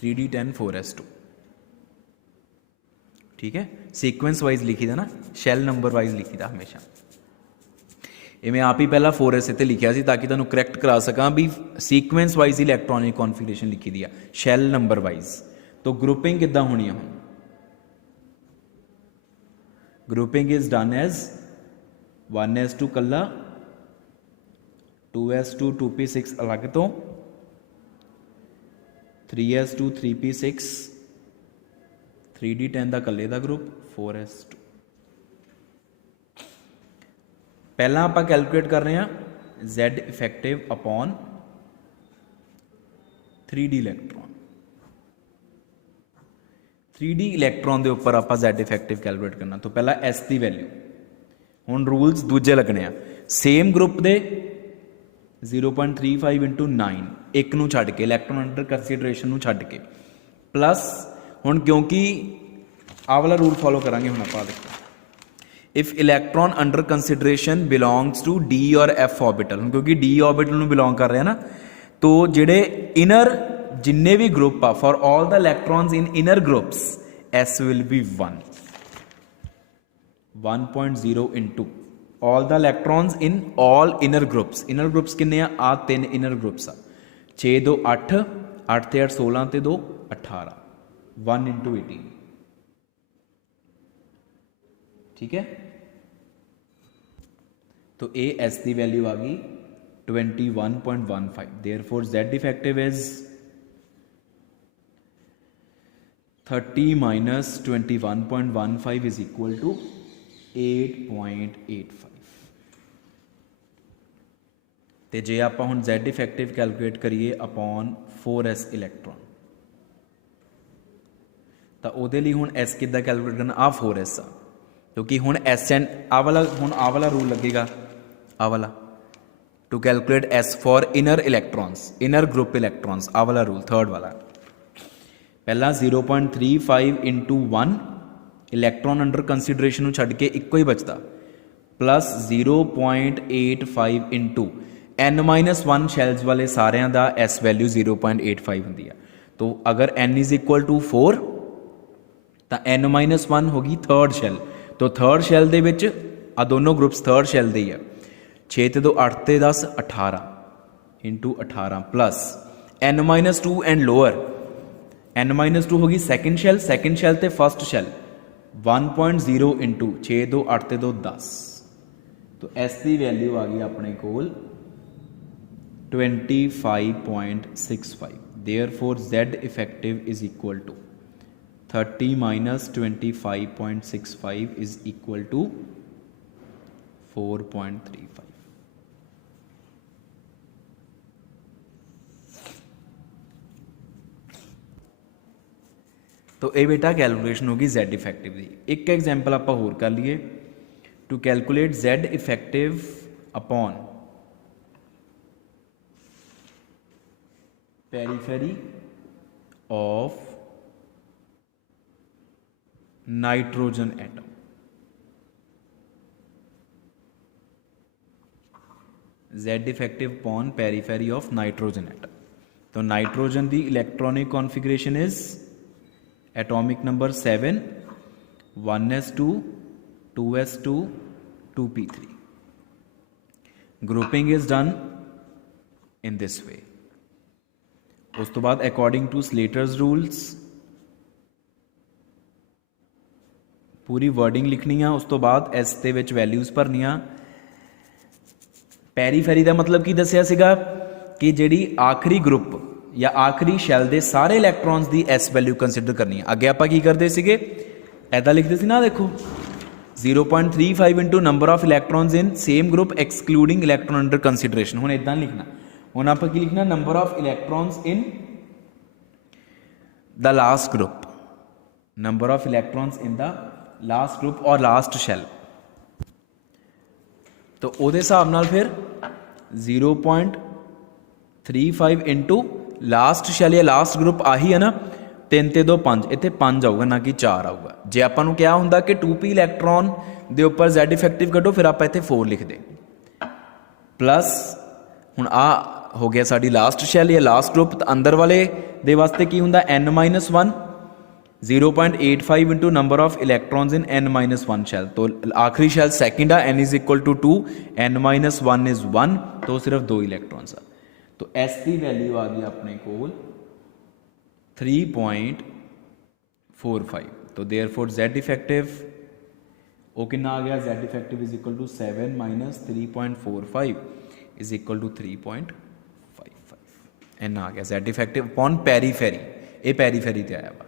3d10 4s2 ठीक है सीक्वेंस वाइज लिखी था ना शैल नंबर वाइज लिखी था हमेशा। ये मैं आप ही पहला 4s इत्ते लिखिया सी ताकि तुहानूं करैक्ट करा सकां भी सीक्वेंस वाइज इलैक्ट्रॉनिक कॉन्फिगरेशन लिखी दी है शैल नंबर वाइज। तो ग्रुपिंग किद्दां होनी है हुण grouping is done as 1s2 कला 2s2 2p6 अलग तो 3s2 3p6 3d10 का कले का ग्रुप 4s2। पहला आप कैलकुलेट कर रहे हैं z effective upon 3d electron 3d electron के उपर आप z इफेक्टिव कैलकुलेट करना। तो पहला s की वैल्यू हुण रूल्स दूजे लगने सेम ग्रुप दे 0.35 इंटू 9 एक नूं छड्ड के इलैक्ट्रॉन अंडर कंसीडरेशन नूं छड्ड के प्लस हुण क्योंकि आ वाला रूल फॉलो करांगे हुण आपां देखो if electron under consideration belongs to D और एफ ऑर्बिटल क्योंकि डी ऑर्बिटल नूं बिलोंग कर रहे हैं ना तो जिहड़े इनर जिन्ने भी ग्रुप आ for all the electrons in inner groups S will be 1.0 into all the electrons in all inner groups किन्ने आ 3 इनर ग्रुप्स आ 6 2 8 8 ते 8 16 ते 2 18 1 इंटू 18, ठीक है। तो ए एस की वैल्यू आ गई 21.15, therefore Z effective is 30 minus 21.15 is equal to 8.85। तो जे आप हुण जेड इफेक्टिव कैलकुलेट करिए अपॉन 4s इलैक्ट्रॉन, तो वो लिए हुण एस किद्दां कैलकुलेट करना, आ 4s आ, क्योंकि हुण एस एन आ वाला रूल लगेगा, आ वाला to calculate S for inner electrons, inner group electrons, आ वाला रूल थर्ड वाला। पहला 0.35 इंटू 1 इलैक्ट्रॉन अंडर कंसीडरेशन छड्ड के इक्को ही बचता, प्लस 0.85 इंटू n-1 शैल्स वाले सारिਆਂ ਦਾ एस वैल्यू 0.85 ਹੁੰਦੀ है। तो अगर n इज इक्वल टू 4 तो n-1 होगी थर्ड शैल, तो थर्ड शैल दे विच आ दोनों ग्रुप्स थर्ड शैल दे ही है। 6 ते 2 8 ते 10 18 into 18 plus n-2 and lower, n-2 होगी सैकेंड शैल ते फर्स्ट शैल 1.0 इंटू 6 2 8 ते 2 10, तो एस की वैल्यू आ गई अपने कोल 25.65, therefore Z effective is equal to 30 minus 25.65 is equal to 4.35। तो ये बेटा कैलकुलेशन होगी जेड इफेक्टिव की। एक एग्जाम्पल आप होर कर लीए, to calculate Z effective upon periphery of nitrogen atom. Z effective upon periphery of nitrogen atom. तो नाइट्रोजन की electronic configuration is atomic number 7 1s2 2s2 2p3। Grouping is done in this way. उस तो बाद according to Slater's rules पूरी wording लिखनी है, उस तो बाद एस दे विच वैल्यूज़ भरनियां। पेरीफेरी का मतलब की दसिया सीगा कि जिहड़ी आखिरी ग्रुप या आखिरी शैल दे सारे इलैक्ट्रॉन्स की एस वैल्यू कंसीडर करनी है। अगे आपां की करते सीगे, ऐदा लिखते सी ना, देखो 0.35 into number of electrons in same group excluding electron under consideration. हुण इदां लिखना, हुण आपां की लिखना, number of electrons in the last group, number of electrons in the last group और लास्ट शैल। तो वो हिसाब नाल फिर 0.35 इंटू लास्ट शैल या लास्ट ग्रुप आही है ना, 3 ते 2 5, इत्थे 5 आऊगा ना कि 4 आऊगा। जे आपां नूं क्या हुंदा कि 2p इलैक्ट्रॉन दे उपर जेड इफेक्टिव कड्डो, फिर आपां इत्थे 4 लिखदे, प्लस हुण आ हो गया साडी लास्ट शैल या लास्ट ग्रुप। तो अंदर वाले दे वास्ते की हुंदा n-1 0.85 into number of electrons in n-1 shell. तो आखिरी शैल सैकेंड आ, n is equal to 2, n-1 is 1, तो सिर्फ 2 इलैक्ट्रॉन्स आ। तो एस की वैल्यू आ गई अपने कोल 3.45। तो देयरफॉर जेड इफेक्टिव वो कितना आ गया, Z effective is equal to 7 minus 3.45 is equal to 3.55। एन आ गया जेड इफेक्टिव अपॉन पेरीफेरी, ये पेरीफेरी ते आया वा।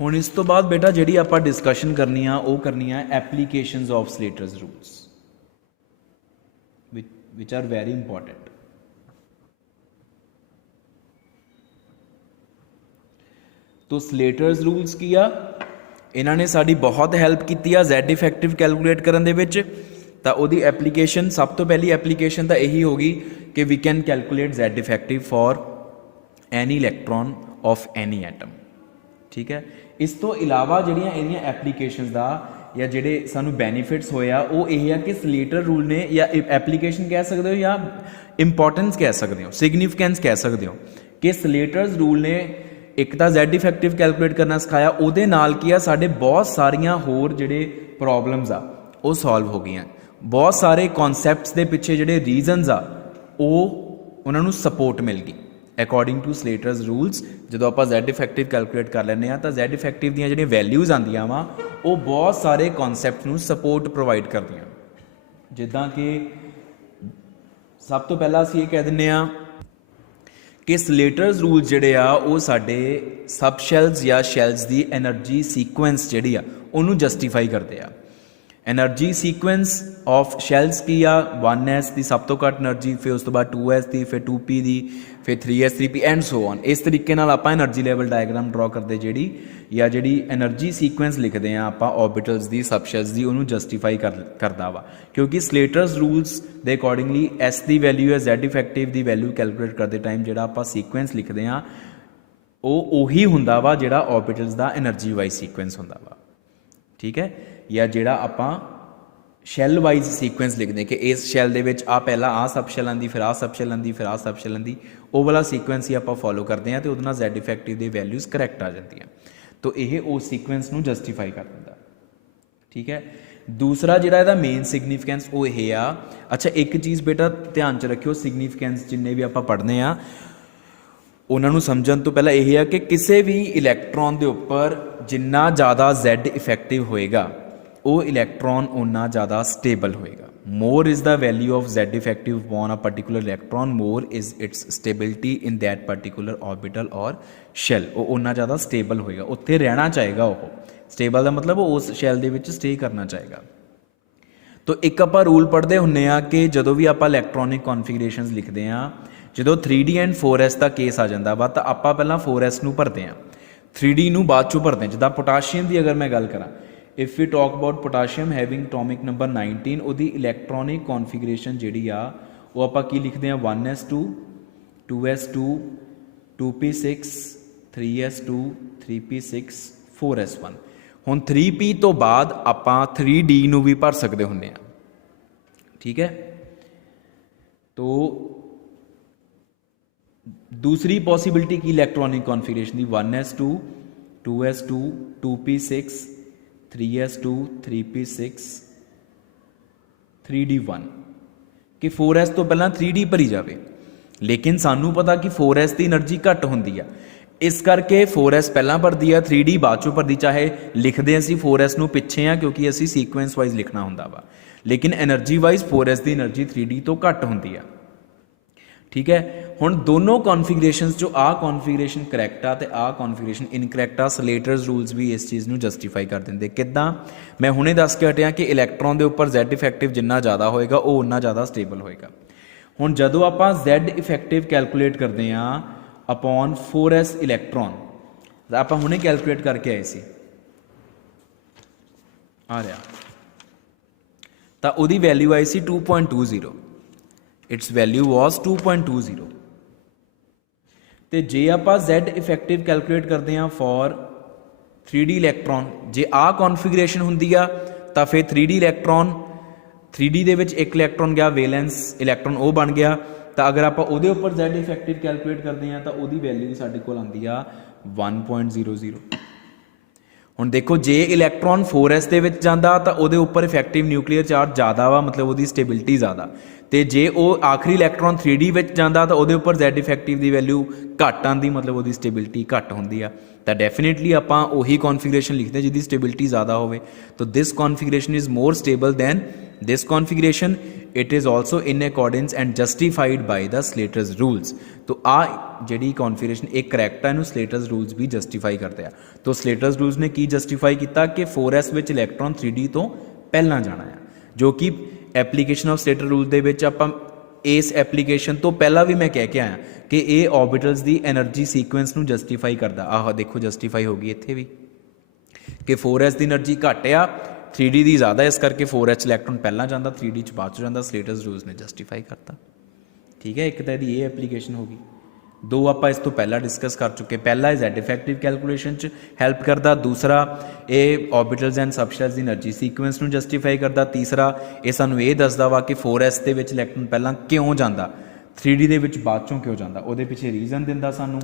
हुण इस तो बाद बेटा जिहड़ी आपां डिस्कशन करनी आ वो करनी है applications of Slater's rules, which are very important. तो स्लेटर्स रूल्स की आ, इन्होंने साड़ी बहुत हैल्प की जेड इफेक्टिव कैलकुलेट करने विच। तो उहदी एप्लीकेशन, सब तो पहली एप्लीकेशन तो यही होगी कि we can calculate Z effective for any electron of any atom, ठीक है। इस तो इलावा जिहड़ियां इहदियां एप्लीकेशनस दा या जिहड़े सानू बेनीफिट्स होया वो यही है कि स्लेटर रूल ने, या एप्लीकेशन कह सकते हो या इंपॉर्टेंस कह सकते हो, सिग्निफिकेंस कह सकते हो, कि स्लेटर्स रूल ने एक तो जेड इफेक्टिव कैलकुलेट करना सिखाया, उहदे नाल की आ साडे बहुत सारियां होर जिहड़े प्रॉब्लम्स आ वो सॉल्व हो गई। बहुत सारे कॉन्सैप्ट्स के पिछे जिहड़े रीजनस आ वो उन्होंने सपोर्ट मिल गई अकॉर्डिंग टू स्लेटर्स रूल्स ਜਦੋਂ ਆਪਾਂ Z ਇਫੈਕਟਿਵ ਕੈਲਕੂਲੇਟ ਕਰ ਲੈਂਦੇ ਹਾਂ ਤਾਂ Z ਇਫੈਕਟਿਵ ਦੀਆਂ ਜਿਹੜੀਆਂ ਵੈਲਿਊਜ਼ ਆਉਂਦੀਆਂ ਵਾ ਉਹ ਬਹੁਤ ਸਾਰੇ ਕਨਸੈਪਟ ਨੂੰ ਸਪੋਰਟ ਪ੍ਰੋਵਾਈਡ ਕਰਦੀਆਂ। ਜਿੱਦਾਂ ਕਿ ਸਭ ਤੋਂ ਪਹਿਲਾਂ ਅਸੀਂ ਇਹ ਕਹਿ ਦਿੰਦੇ ਹਾਂ ਕਿ ਸਲੇਟਰਸ ਰੂਲ ਜਿਹੜੇ ਆ ਉਹ ਸਾਡੇ ਸਬ ਸ਼ੈਲਸ ਜਾਂ ਸ਼ੈਲਸ ਦੀ એનર્ਜੀ ਸੀਕੁਐਂਸ ਜਿਹੜੀ ਆ ਉਹਨੂੰ ਜਸਟੀਫਾਈ ਕਰਦੇ ਆ। एनर्जी सीक्वेंस ऑफ शैल्स की या 1s की सब तो घट एनर्जी, फिर उस तो बाद 2s की, फिर 2p की, फिर 3s 3p and so on. इस तरीके नाल आपां एनर्जी लैवल डायग्राम ड्रॉ करते जी या जी एनर्जी सीक्वेंस लिखते हैं आप ऑर्बिटल्स की सब शैल्स की उन्होंने जस्टिफाई करता वा, क्योंकि स्लेटर्स रूल्स के अकॉर्डिंगली एस की वैल्यू है Z इफेक्टिव की वैल्यू कैलकुलेट करते टाइम जो आप सीक्वेंस लिखते हैं वो हुंदा वा जिहड़ा ऑर्बिटल्स का एनर्जी वाइज सीक्वेंस हुंदा वा। ठीक है, या जिहड़ा आपां शैल वाइज सीक्वेंस लिखते हैं कि इस शैल दे विच आ पहला आ सब शैल आंदी, फिर आ सब शैल आंदी, फिर आ सब शैल आंदी, वो वाला सीक्वेंस ही आपां फॉलो करते हैं तो उहदे नाल Z इफेक्टिव दी वैल्यूज़ करैक्ट आ जांदियां। तो यह उस सीक्वेंस नूं जस्टिफाई कर दिंदा। ठीक है, दूसरा जिहड़ा इहदा मेन सिग्नीफिकेंस वो यह आ। अच्छा, एक चीज़ बेटा ध्यान च रखियो, सिग्नीफिकेंस जिन्ने भी आपां पढ़ने आ उन्होंने समझण तो पहला यह है कि किसी भी इलैक्ट्रॉन के उपर जिन्ना ज़्यादा Z इफेक्टिव होएगा वो इलैक्ट्रॉन उन्ना ज़्यादा स्टेबल होएगा। मोर is the value of Z effective on a particular electron, more is it's stability in that particular orbital और शैल। वो उन्ना ज़्यादा स्टेबल होएगा, उत्थे रहना चाहेगा। वो स्टेबल का मतलब वो उस शैल दे विच स्टे करना चाहेगा। तो एक आपां रूल पढ़ते हुंदे आ कि जदों भी आपां इलैक्ट्रॉनिक कॉन्फिगरेशनस लिखते हैं, जो 3D एंड 4s का केस आ जाता वा तो आप पहला 4s नूं भरते हैं, 3D नूं बाद चों भरते हैं। जिद्दां पोटाशियम की अगर मैं गल करा, if we talk about potassium having atomic number 19, उहदी इलैक्ट्रॉनिक कॉन्फिगरेशन जिहड़ी आ वो आपां की लिखते हैं 1s2 2s2 2p6 3s2 3p6 4s1। हुण 3p तो बाद आपां 3D नूं भी भर सकते हुंदे आ। ठीक है, तो दूसरी पॉसिबिलिटी की इलैक्ट्रॉनिक कॉन्फिगरेशन की 1s2 2s2 2p6 3s2 3p6 3d1 कि 4s तो पहला 3d भरी जाए, लेकिन सानू पता कि 4s की एनर्जी घट होंदी है, इस करके 4s पहला भरती है 3d बाद चों भरती। चाहे लिखते असीं 4s नूं पिछे आ क्योंकि असीं सीक्वेंस वाइज लिखना हुंदा वा, लेकिन एनर्जी वाइज 4s की एनर्जी 3d तो घट होंदी है। ठीक है, हुण दोनों कॉन्फिगरेशनस जो आ कॉन्फिगरेशन करैक्ट आ ते आ कॉन्फिगरेशन इनकरैक्ट आ, स्लेटर्स रूल्स भी इस चीज़ नूं जस्टिफाई कर देंगे। किद्दां? मैं हुणे दस के हटिया कि इलैक्ट्रॉन के उपर Z इफेक्टिव जिन्ना ज़्यादा होएगा वो उन्ना ज़्यादा स्टेबल होएगा। हुण जदों आपां Z इफेक्टिव कैलकुलेट करते हैं अपॉन 4s इलैक्ट्रॉन, आपां हुणे कैलकुलेट करके आए सी, आ रहा तो उहदी वैल्यू आई सी 2.20, इट्स वैल्यू वॉज 2.20। तो जे आप Z इफेक्टिव कैलकुलेट करते हैं फॉर 3D इलैक्ट्रॉन, जे आ कॉन्फिगरेशन होंदी आ तो फिर 3D इलैक्ट्रॉन 3D दे विच एक इलैक्ट्रॉन गया वैलेंस इलैक्ट्रॉन वो बन गया। तो अगर आप उहदे उपर Z इफेक्टिव कैलकुलेट करते हैं तो उहदी वैल्यू साडे कोल आंदी आ 1.00। हुण देखो, जे इलैक्ट्रॉन 4s दे विच जांदा तो उहदे उपर इफेक्टिव न्यूक्लीयर चार्ज ज़्यादा वा, मतलब उहदी स्टेबिलिटी ज़्यादा। तो जे वो आखिरी इलैक्ट्रॉन 3D विच जांदा तो उहदे उपर Z इफेक्टिव की वैल्यू घट आंदी, मतलब उहदी स्टेबिलिटी घट होंदी आ। तो डेफिनेटली आपां उही कॉन्फिगरेशन लिखते जिहदी स्टेबिलिटी ज़्यादा होवे। तो this configuration is more stable then this configuration. It is also in accordance and justified by the Slater's rules. तो आ जिहड़ी कॉन्फिगरेशन एक करैक्ट है, इहनूं स्लेटर्स रूल्स भी जस्टिफाई करते हैं। तो स्लेटर्स रूल्स ने की जस्टिफाई किया कि 4s विच इलैक्ट्रॉन 3D तो पहला जाना है, जो कि एप्लीकेशन ऑफ स्लेटर रूल दे विच आपां इस एप्लीकेशन तो पहला भी मैं कह के आया कि ये ऑर्बिटल्स की एनर्जी सीक्वेंस नूं जस्टिफाई करता। आह देखो जस्टिफाई होगी इत्थे भी कि 4s की एनर्जी घट आ 3D की ज़्यादा, इस करके 4s इलैक्ट्रॉन पहला जाता 3D च बाद जाता। स्लेटर्स रूल्स ने जस्टिफाई करता। ठीक है, एक तो ये एप्लीकेशन होगी। दो आप इस तो पहला डिस्कस कर चुके, पहला Z इफेक्टिव कैलकुलेशन च हैल्प करता, दूसरा ये ऑर्बिटल्स एंड सबशेल्स की एनर्जी सीक्वेंस नूं जस्टिफाई करता, तीसरा ये सानूं ये दसदा वा कि 4s दे विच इलैक्ट्रॉन पहला क्यों जाता 3D दे विच बाद चों क्यों जाता, उहदे पिछे रीजन दिंदा सानूं।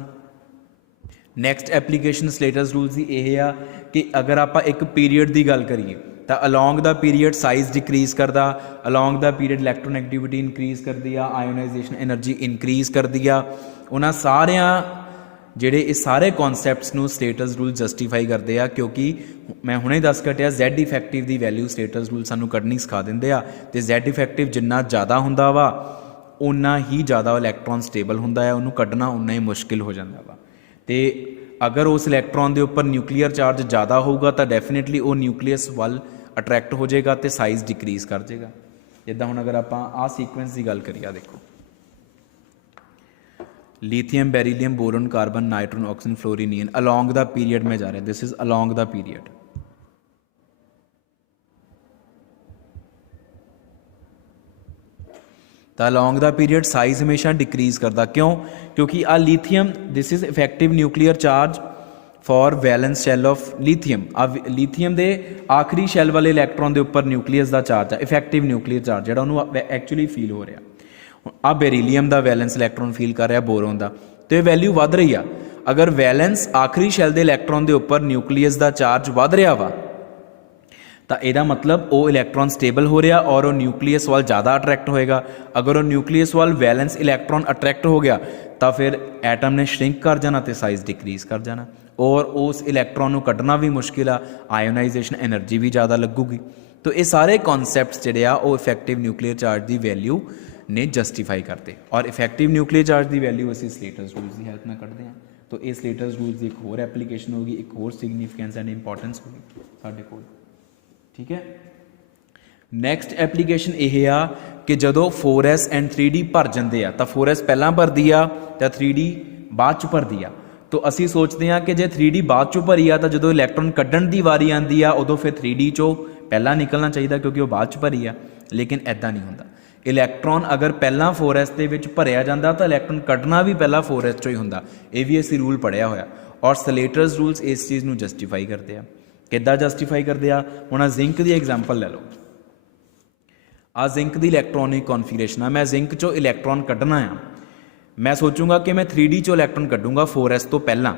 नैक्सट एप्लीकेशन स्लेटर्स रूल्स की यह आ कि अगर आप एक पीरीयड की गल करिए तो along the period size decrease करता, अलॉन्ग द पीरीयड इलैक्ट्रोनैगेटिविटी इनक्रीज़ करती है, आयोनाइजेशन एनर्जी इनक्रीज़ करती है। उन्होंने सारिया ਜਿਹੜੇ ਇਹ ਸਾਰੇ ਕਨਸੈਪਟਸ ਨੂੰ ਸਟੇਟਸ ਰੂਲ ਜਸਟੀਫਾਈ ਕਰਦੇ ਆ, ਕਿਉਂਕਿ ਮੈਂ ਹੁਣੇ ਦੱਸ ਘਟਿਆ Z ਇਫੈਕਟਿਵ ਦੀ ਵੈਲਿਊ ਸਟੇਟਸ ਰੂਲ ਸਾਨੂੰ ਕੱਢਣੀ ਸਿਖਾ ਦਿੰਦੇ ਆ, ਤੇ Z ਇਫੈਕਟਿਵ ਜਿੰਨਾ ਜ਼ਿਆਦਾ ਹੁੰਦਾ ਵਾ ਉਨਾ ਹੀ ਜ਼ਿਆਦਾ ਇਲੈਕਟ੍ਰੋਨ ਸਟੇਬਲ ਹੁੰਦਾ ਹੈ, ਉਹਨੂੰ ਕੱਢਣਾ ਉਨਾ ਹੀ ਮੁਸ਼ਕਿਲ ਹੋ ਜਾਂਦਾ ਵਾ। ਤੇ ਅਗਰ ਉਸ ਇਲੈਕਟ੍ਰੋਨ ਦੇ ਉੱਪਰ ਨਿਊਕਲੀਅਰ ਚਾਰਜ ਜ਼ਿਆਦਾ ਹੋਊਗਾ ਤਾਂ ਡੈਫੀਨੇਟਲੀ ਉਹ ਨਿਊਕਲੀਅਸ ਵੱਲ ਅਟਰੈਕਟ ਹੋ ਜਾਏਗਾ ਤੇ ਸਾਈਜ਼ ਡਿਕਰੀਜ਼ ਕਰ ਜਾਏਗਾ। ਜਿੱਦਾਂ ਹੁਣ ਅਗਰ ਆਪਾਂ ਆਹ ਸੀਕੁਐਂਸ ਦੀ ਗੱਲ ਕਰੀਏ, ਆ ਦੇਖੋ lithium, beryllium, boron, carbon, nitrogen, oxygen, fluorine, along the period में जा रहे हैं। This is along the period. तो अलॉन्ग द पीरियड साइज हमेशा डिक्रीज करता, क्यों? क्योंकि आ lithium, this is effective nuclear charge for valence shell of lithium. आ लिथियम के आखिरी शैल वाले इलैक्ट्रॉन के उपर न्यूक्लीयस का चार्ज है, इफेक्टिव न्यूक्लीयर चार्ज जो उन्होंने एक्चुअली फील हो रहा। आ बेरीलीयम का वैलेंस इलैक्ट्रॉन फील कर रहा बोरोन का, तो ये वैल्यू वध रही है। अगर वैलेंस आखिरी शैल के इलैक्ट्रॉन के उपर न्यूक्लीयस का चार्ज वध रहा वा तो यदा मतलब वो इलैक्ट्रॉन स्टेबल हो रहा और वो न्यूक्लीयस वाल ज़्यादा अट्रैक्ट होएगा। अगर वो न्यूक्लीयस वाल वैलेंस इलैक्ट्रॉन अट्रैक्ट हो गया तो फिर एटम ने श्रिंक कर जाना तो साइज डिक्रीज कर जाना, और उस इलैक्ट्रॉन को कढ़ना भी मुश्किल आ, आयोनाइजेशन एनर्जी भी ज़्यादा लगूगी। तो ये सारे कॉन्सैप्ट्स जिहड़े आ वो इफेक्टिव न्यूक्लीयर चार्ज की वैल्यू ने जस्टिफाई करते, और इफेक्टिव न्यूक्लीयर चार्ज की वैल्यू असीं स्लेटर्स रूल्स की हेल्प नाल कढ़दे हैं। तो ये स्लेटर्स रूल्स की एक होर एप्लीकेशन होगी, एक होर सिग्निफिकेंस एंड इंपॉर्टेंस होगी साडे कोल, ठीक है। नैक्सट एप्लीकेशन यह आ कि जदों 4s एंड 3d भर जाते हैं तो 4s पहला भरती आ तो 3d बाद च भरती आ। तो असी सोचते हैं कि जे 3d बाद चों भरी आ तो जो इलैक्ट्रॉन कढ़न की वारी आती आ उदों फिर 3d चों पहला निकलना चाहिए, क्योंकि वो बाद च भरी आ। लेकिन ऐदा नहीं होंदा। इलैक्ट्रॉन अगर पहला 4s के विच भरिया जाता तो इलैक्ट्रॉन कढ़ना भी पहला 4s चों ही होंदा। ये भी असीं रूल पढ़िया होया, और स्लेटर्स रूल्स इस चीज़ नूं जस्टिफाई करते हैं। किद्दां जस्टिफाई करते हैं? हुण जिंक की एग्जाम्पल ले लो। आ जिंक की इलैक्ट्रॉनिक कॉन्फिगरेशन है, मैं जिंक चो इलैक्ट्रॉन कढ़ना आ, मैं सोचूंगा कि मैं 3d चो इलैक्ट्रॉन कढ़ूंगा 4s तो पहला,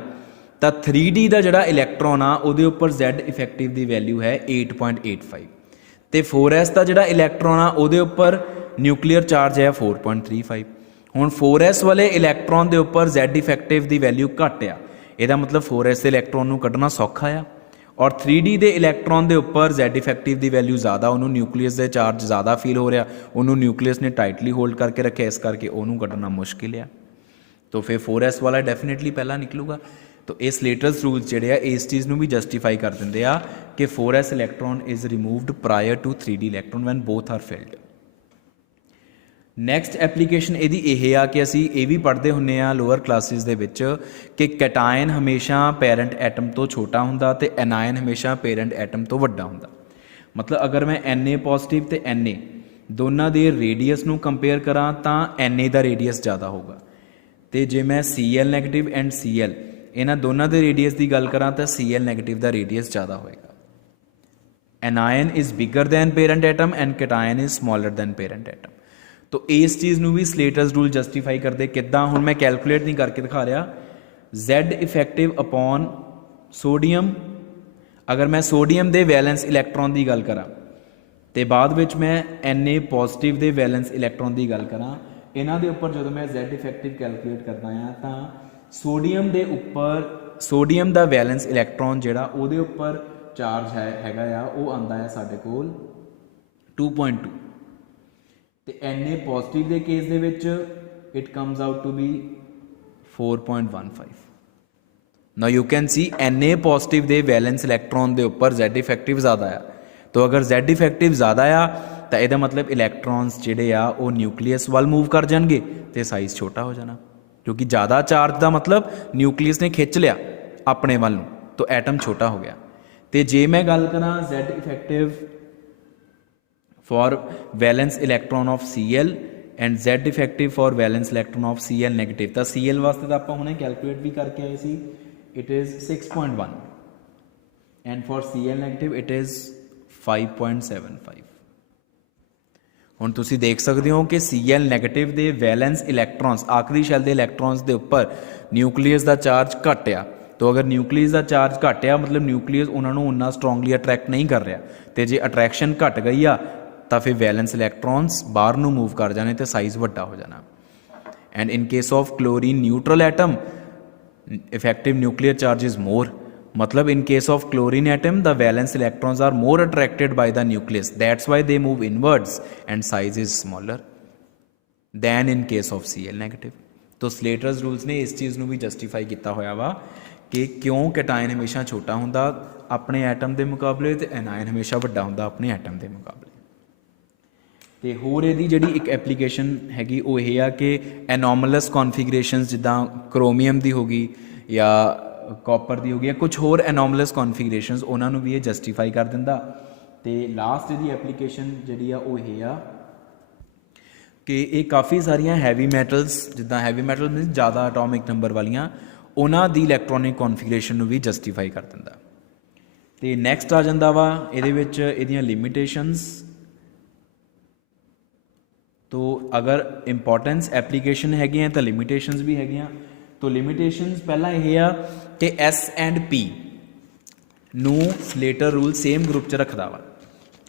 तो 3d का जिहड़ा इलैक्ट्रॉन आ उहदे उपर Z इफेक्टिव की वैल्यू है 8.85, तो 4s का जिहड़ा इलैक्ट्रॉन आ उहदे उपर न्यूक्लीयर चार्ज है 4.35। हुण 4s वाले इलैक्ट्रॉन के उपर Z इफेक्टिव की वैल्यू घट आ, यदा मतलब 4s के इलैक्ट्रॉन नूं कढ़ना सौखा आ, और 3d के इलैक्ट्रॉन के उपर Z इफेक्टिव की वैल्यू ज़्यादा, उन्होंने न्यूक्लीयस के चार्ज ज़्यादा फील हो रहा, उन्होंने न्यूक्लीयस ने टाइटली होल्ड करके रखे, इस करके उन्होंने कढ़ना मुश्किल है। तो फिर 4s वाला डेफिनेटली पहला निकलूगा। तो ये स्लेटर्स रूल्स जिहड़े आ इस चीज़ नूं भी जस्टिफाई कर दिंदे आ कि 4s electron is removed prior to 3d electron when both are filled. Next application यदी यह आ कि असी ये भी पढ़ते होंगे लोअर क्लासिस दे विच कि कैटायन हमेशा पेरेंट एटम तो छोटा हुंदा ते एनायन हमेशा पेरेंट एटम तो वड्डा हुंदा। मतलब अगर मैं Na पॉजिटिव ते Na दोनों के रेडियस नूं कंपेयर करा तो Na का रेडियस ज़्यादा होगा, तो जे मैं Cl नैगेटिव एंड Cl इन्हां दोनों के रेडियस की गल करा तो Cl नैगेटिव का रेडियस ज़्यादा होएगा। Anion is bigger than parent atom and cation is smaller than parent atom. तो इस चीज़ नूं भी स्लेटर्स रूल जस्टिफाई करते किद्दां, हुण मैं कैलकुलेट नहीं करके दिखा रहा। Z इफेक्टिव अपॉन सोडियम, अगर मैं सोडियम के वैलेंस इलैक्ट्रॉन की गल करा तो बाद विच मैं Na पॉजिटिव के वैलेंस इलैक्ट्रॉन की गल करा, इन्हां दे उपर जो मैं Z इफेक्टिव कैलकुलेट करदा हाँ तो सोडियम के उपर सोडियम का वैलेंस इलैक्ट्रॉन जिहड़ा उहदे उपर चार्ज हैगा आ वो आंदा है साडे कोल 2.2, तो Na पॉजिटिव के केस दे विच it comes out to be 4.15। Now you can see Na positive के वैलेंस इलैक्ट्रॉन के उपर Z इफेक्टिव ज़्यादा आ, तो अगर Z इफेक्टिव ज़्यादा आ तो यदा मतलब इलैक्ट्रॉन्स जिहड़े आ वो न्यूक्लीयस वाल मूव कर जाएंगे तो साइज़ छोटा हो जाना, क्योंकि ज़्यादा चार्ज का मतलब न्यूक्लीयस ने खिंच लिया अपने वाल नूं, तो एटम छोटा हो गया। तो जे मैं गल करा Z effective for valence electron of Cl and Z effective for valence electron of Cl negative, तो Cl वास्ते तो आप हमने कैलकुलेट भी करके आए सी, it is 6.1 and for Cl negative it is 5.75। हुण तुसीं देख सकते हो कि Cl नैगेटिव के वैलेंस इलैक्ट्रॉन्स आखिरी शैल के इलैक्ट्रॉन्स के उपर न्यूक्लीयस का चार्ज घट आ, तो अगर न्यूक्लीयस का चार्ज घट आ मतलब न्यूक्लीयस उन्होंने उन्ना स्ट्रोंगली अट्रैक्ट नहीं कर रहा, तो जे अट्रैक्शन घट गई आ तो फिर वैलेंस इलैक्ट्रॉन्स बाहर नूं मूव कर जाने तो साइज़ वड्डा हो जाना। And in case of chlorine neutral atom effective nuclear charge is more, मतलब in case of chlorine atom the valence electrons are more attracted by the nucleus, that's why they move inwards and size is smaller than in case of Cl negative। तो Slater's rules ने इस चीज़ ਨੂੰ ਵੀ justify ਕੀਤਾ ਹੋਇਆ ਵਾ ਕਿ ਕਿਉਂ ਕੈਟਾਇਨ ਹਮੇਸ਼ਾ ਛੋਟਾ ਹੁੰਦਾ ਆਪਣੇ ਐਟਮ ਦੇ ਮੁਕਾਬਲੇ ਤੇ ਐਨਾਇਨ ਹਮੇਸ਼ਾ ਵੱਡਾ ਹੁੰਦਾ ਆਪਣੇ ਐਟਮ ਦੇ ਮੁਕਾਬਲੇ। ਤੇ ਹੋਰ ਇਹਦੀ ਜਿਹੜੀ ਇੱਕ ਐਪਲੀਕੇਸ਼ਨ ਹੈਗੀ ਉਹ ਇਹ ਆ ਕਿ ਐਨੋਮਲਸ ਕੌਨਫੀਗਰੇਸ਼ਨਸ ਜਿੱਦਾਂ ਕ੍ਰੋਮੀਅਮ ਦੀ ਹੋ ਗਈ ਜਾਂ ਕਾਪਰ ਦੀ ਹੋ ਗਈ, ਕੁਝ ਹੋਰ ਐਨੋਮਲਸ ਕੌਨਫੀਗਰੇਸ਼ਨਸ ਉਹਨਾਂ ਨੂੰ ਵੀ ਇਹ ਜਸਟੀਫਾਈ ਕਰ ਦਿੰਦਾ। ਤੇ ਲਾਸਟ ਇਹਦੀ ਐਪਲੀਕੇਸ਼ਨ ਜਿਹੜੀ ਆ ਉਹ ਇਹ ਆ ਕਿ ਇਹ ਕਾਫੀ ਸਾਰੀਆਂ ਹੈਵੀ ਮੈਟਲਸ, ਜਿੱਦਾਂ ਹੈਵੀ ਮੈਟਲ ਮੀਨਸ ਜ਼ਿਆਦਾ ਐਟੋਮਿਕ ਨੰਬਰ ਵਾਲੀਆਂ, ਉਹਨਾਂ ਦੀ ਇਲੈਕਟ੍ਰੋਨਿਕ ਕੌਨਫੀਗਰੇਸ਼ਨ ਨੂੰ ਵੀ ਜਸਟੀਫਾਈ ਕਰ ਦਿੰਦਾ। ਤੇ ਨੈਕਸਟ ਆ ਜਾਂਦਾ ਵਾ ਇਹਦੇ ਵਿੱਚ ਇਹਦੀਆਂ ਲਿਮਿਟੇਸ਼ਨਸ। तो अगर इंपॉर्टेंस एप्लीकेशन हैगियां तो लिमिटेशनस भी हैगियां। तो लिमिटेशनस पहला यह आ कि एस एंड पी नू स्लेटर रूल सेम ग्रुप च रखता वा।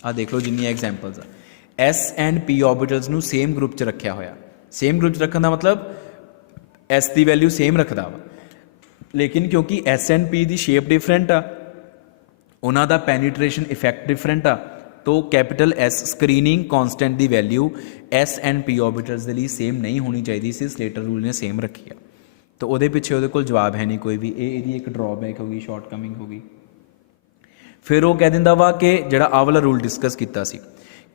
आ देख लो जिन्नी एग्जाम्पल्स आ एस एंड पी ऑर्बिटल्स नू सेम ग्रुप च रखा होया। सेम ग्रुप च रखने का मतलब एस की वैल्यू सेम रखता वा, लेकिन क्योंकि एस एंड पी की शेप डिफरेंट आ उन्हां दा पेनीट्रेशन इफेक्ट डिफरेंट आ, तो कैपिटल एस स्क्रीनिंग कॉन्सटेंट की value S and P orbitals के लिए सेम नहीं होनी चाहिए सी, स्लेटर रूल ने सेम रखी है। तो वो पिछे वो जवाब है नहीं कोई भी, ये एक ड्रॉबैक होगी, शॉर्ट कमिंग होगी। फिर वो कह दिंदा वा कि जिहड़ा आ वाला रूल डिस्कस किया सी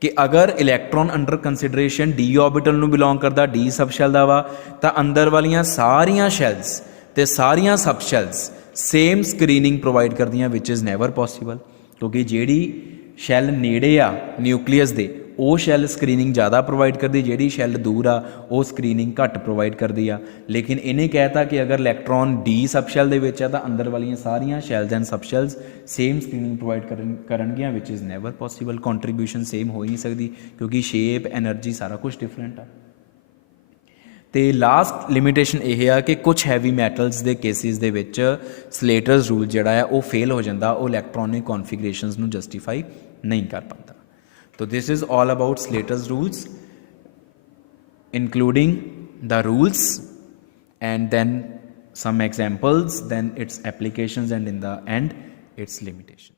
कि अगर electron under consideration D orbital नूं बिलोंग करता, डी सबशैल दा वा, तो अंदर वालियां सारियां शैल्स ते सारियां सबशैल्स सेम स्क्रीनिंग प्रोवाइड करदियां, विच इज़ नैवर पॉसीबल। क्योंकि जिहड़ी शैल नेड़े आ न्यूक्लीयस दे वो शैल स्क्रीनिंग ज़्यादा प्रोवाइड करती, जिहड़ी शैल दूर आ वो स्क्रीनिंग घट प्रोवाइड करती आ। लेकिन इन्हें कहता कि अगर इलैक्ट्रॉन डी सबशैल दे विच आ तो अंदर वालियां सारियां shells and subshells same screening provide करनगियां, which is never possible. Contribution same हो ही नहीं सकती क्योंकि शेप एनर्जी सारा कुछ डिफरेंट आ। तो लास्ट लिमिटेशन यह है कि कुछ हैवी मैटल्स के केसिस दे विच स्लेटर्स रूल जिहड़ा है वो फेल हो जाता, वो इलैक्ट्रॉनिक कॉन्फिगरेशनस नूं जस्टिफाई नहीं कर पाता। तो this is all about Slater's rules including the rules and then some examples, then its applications, and in the end its limitation.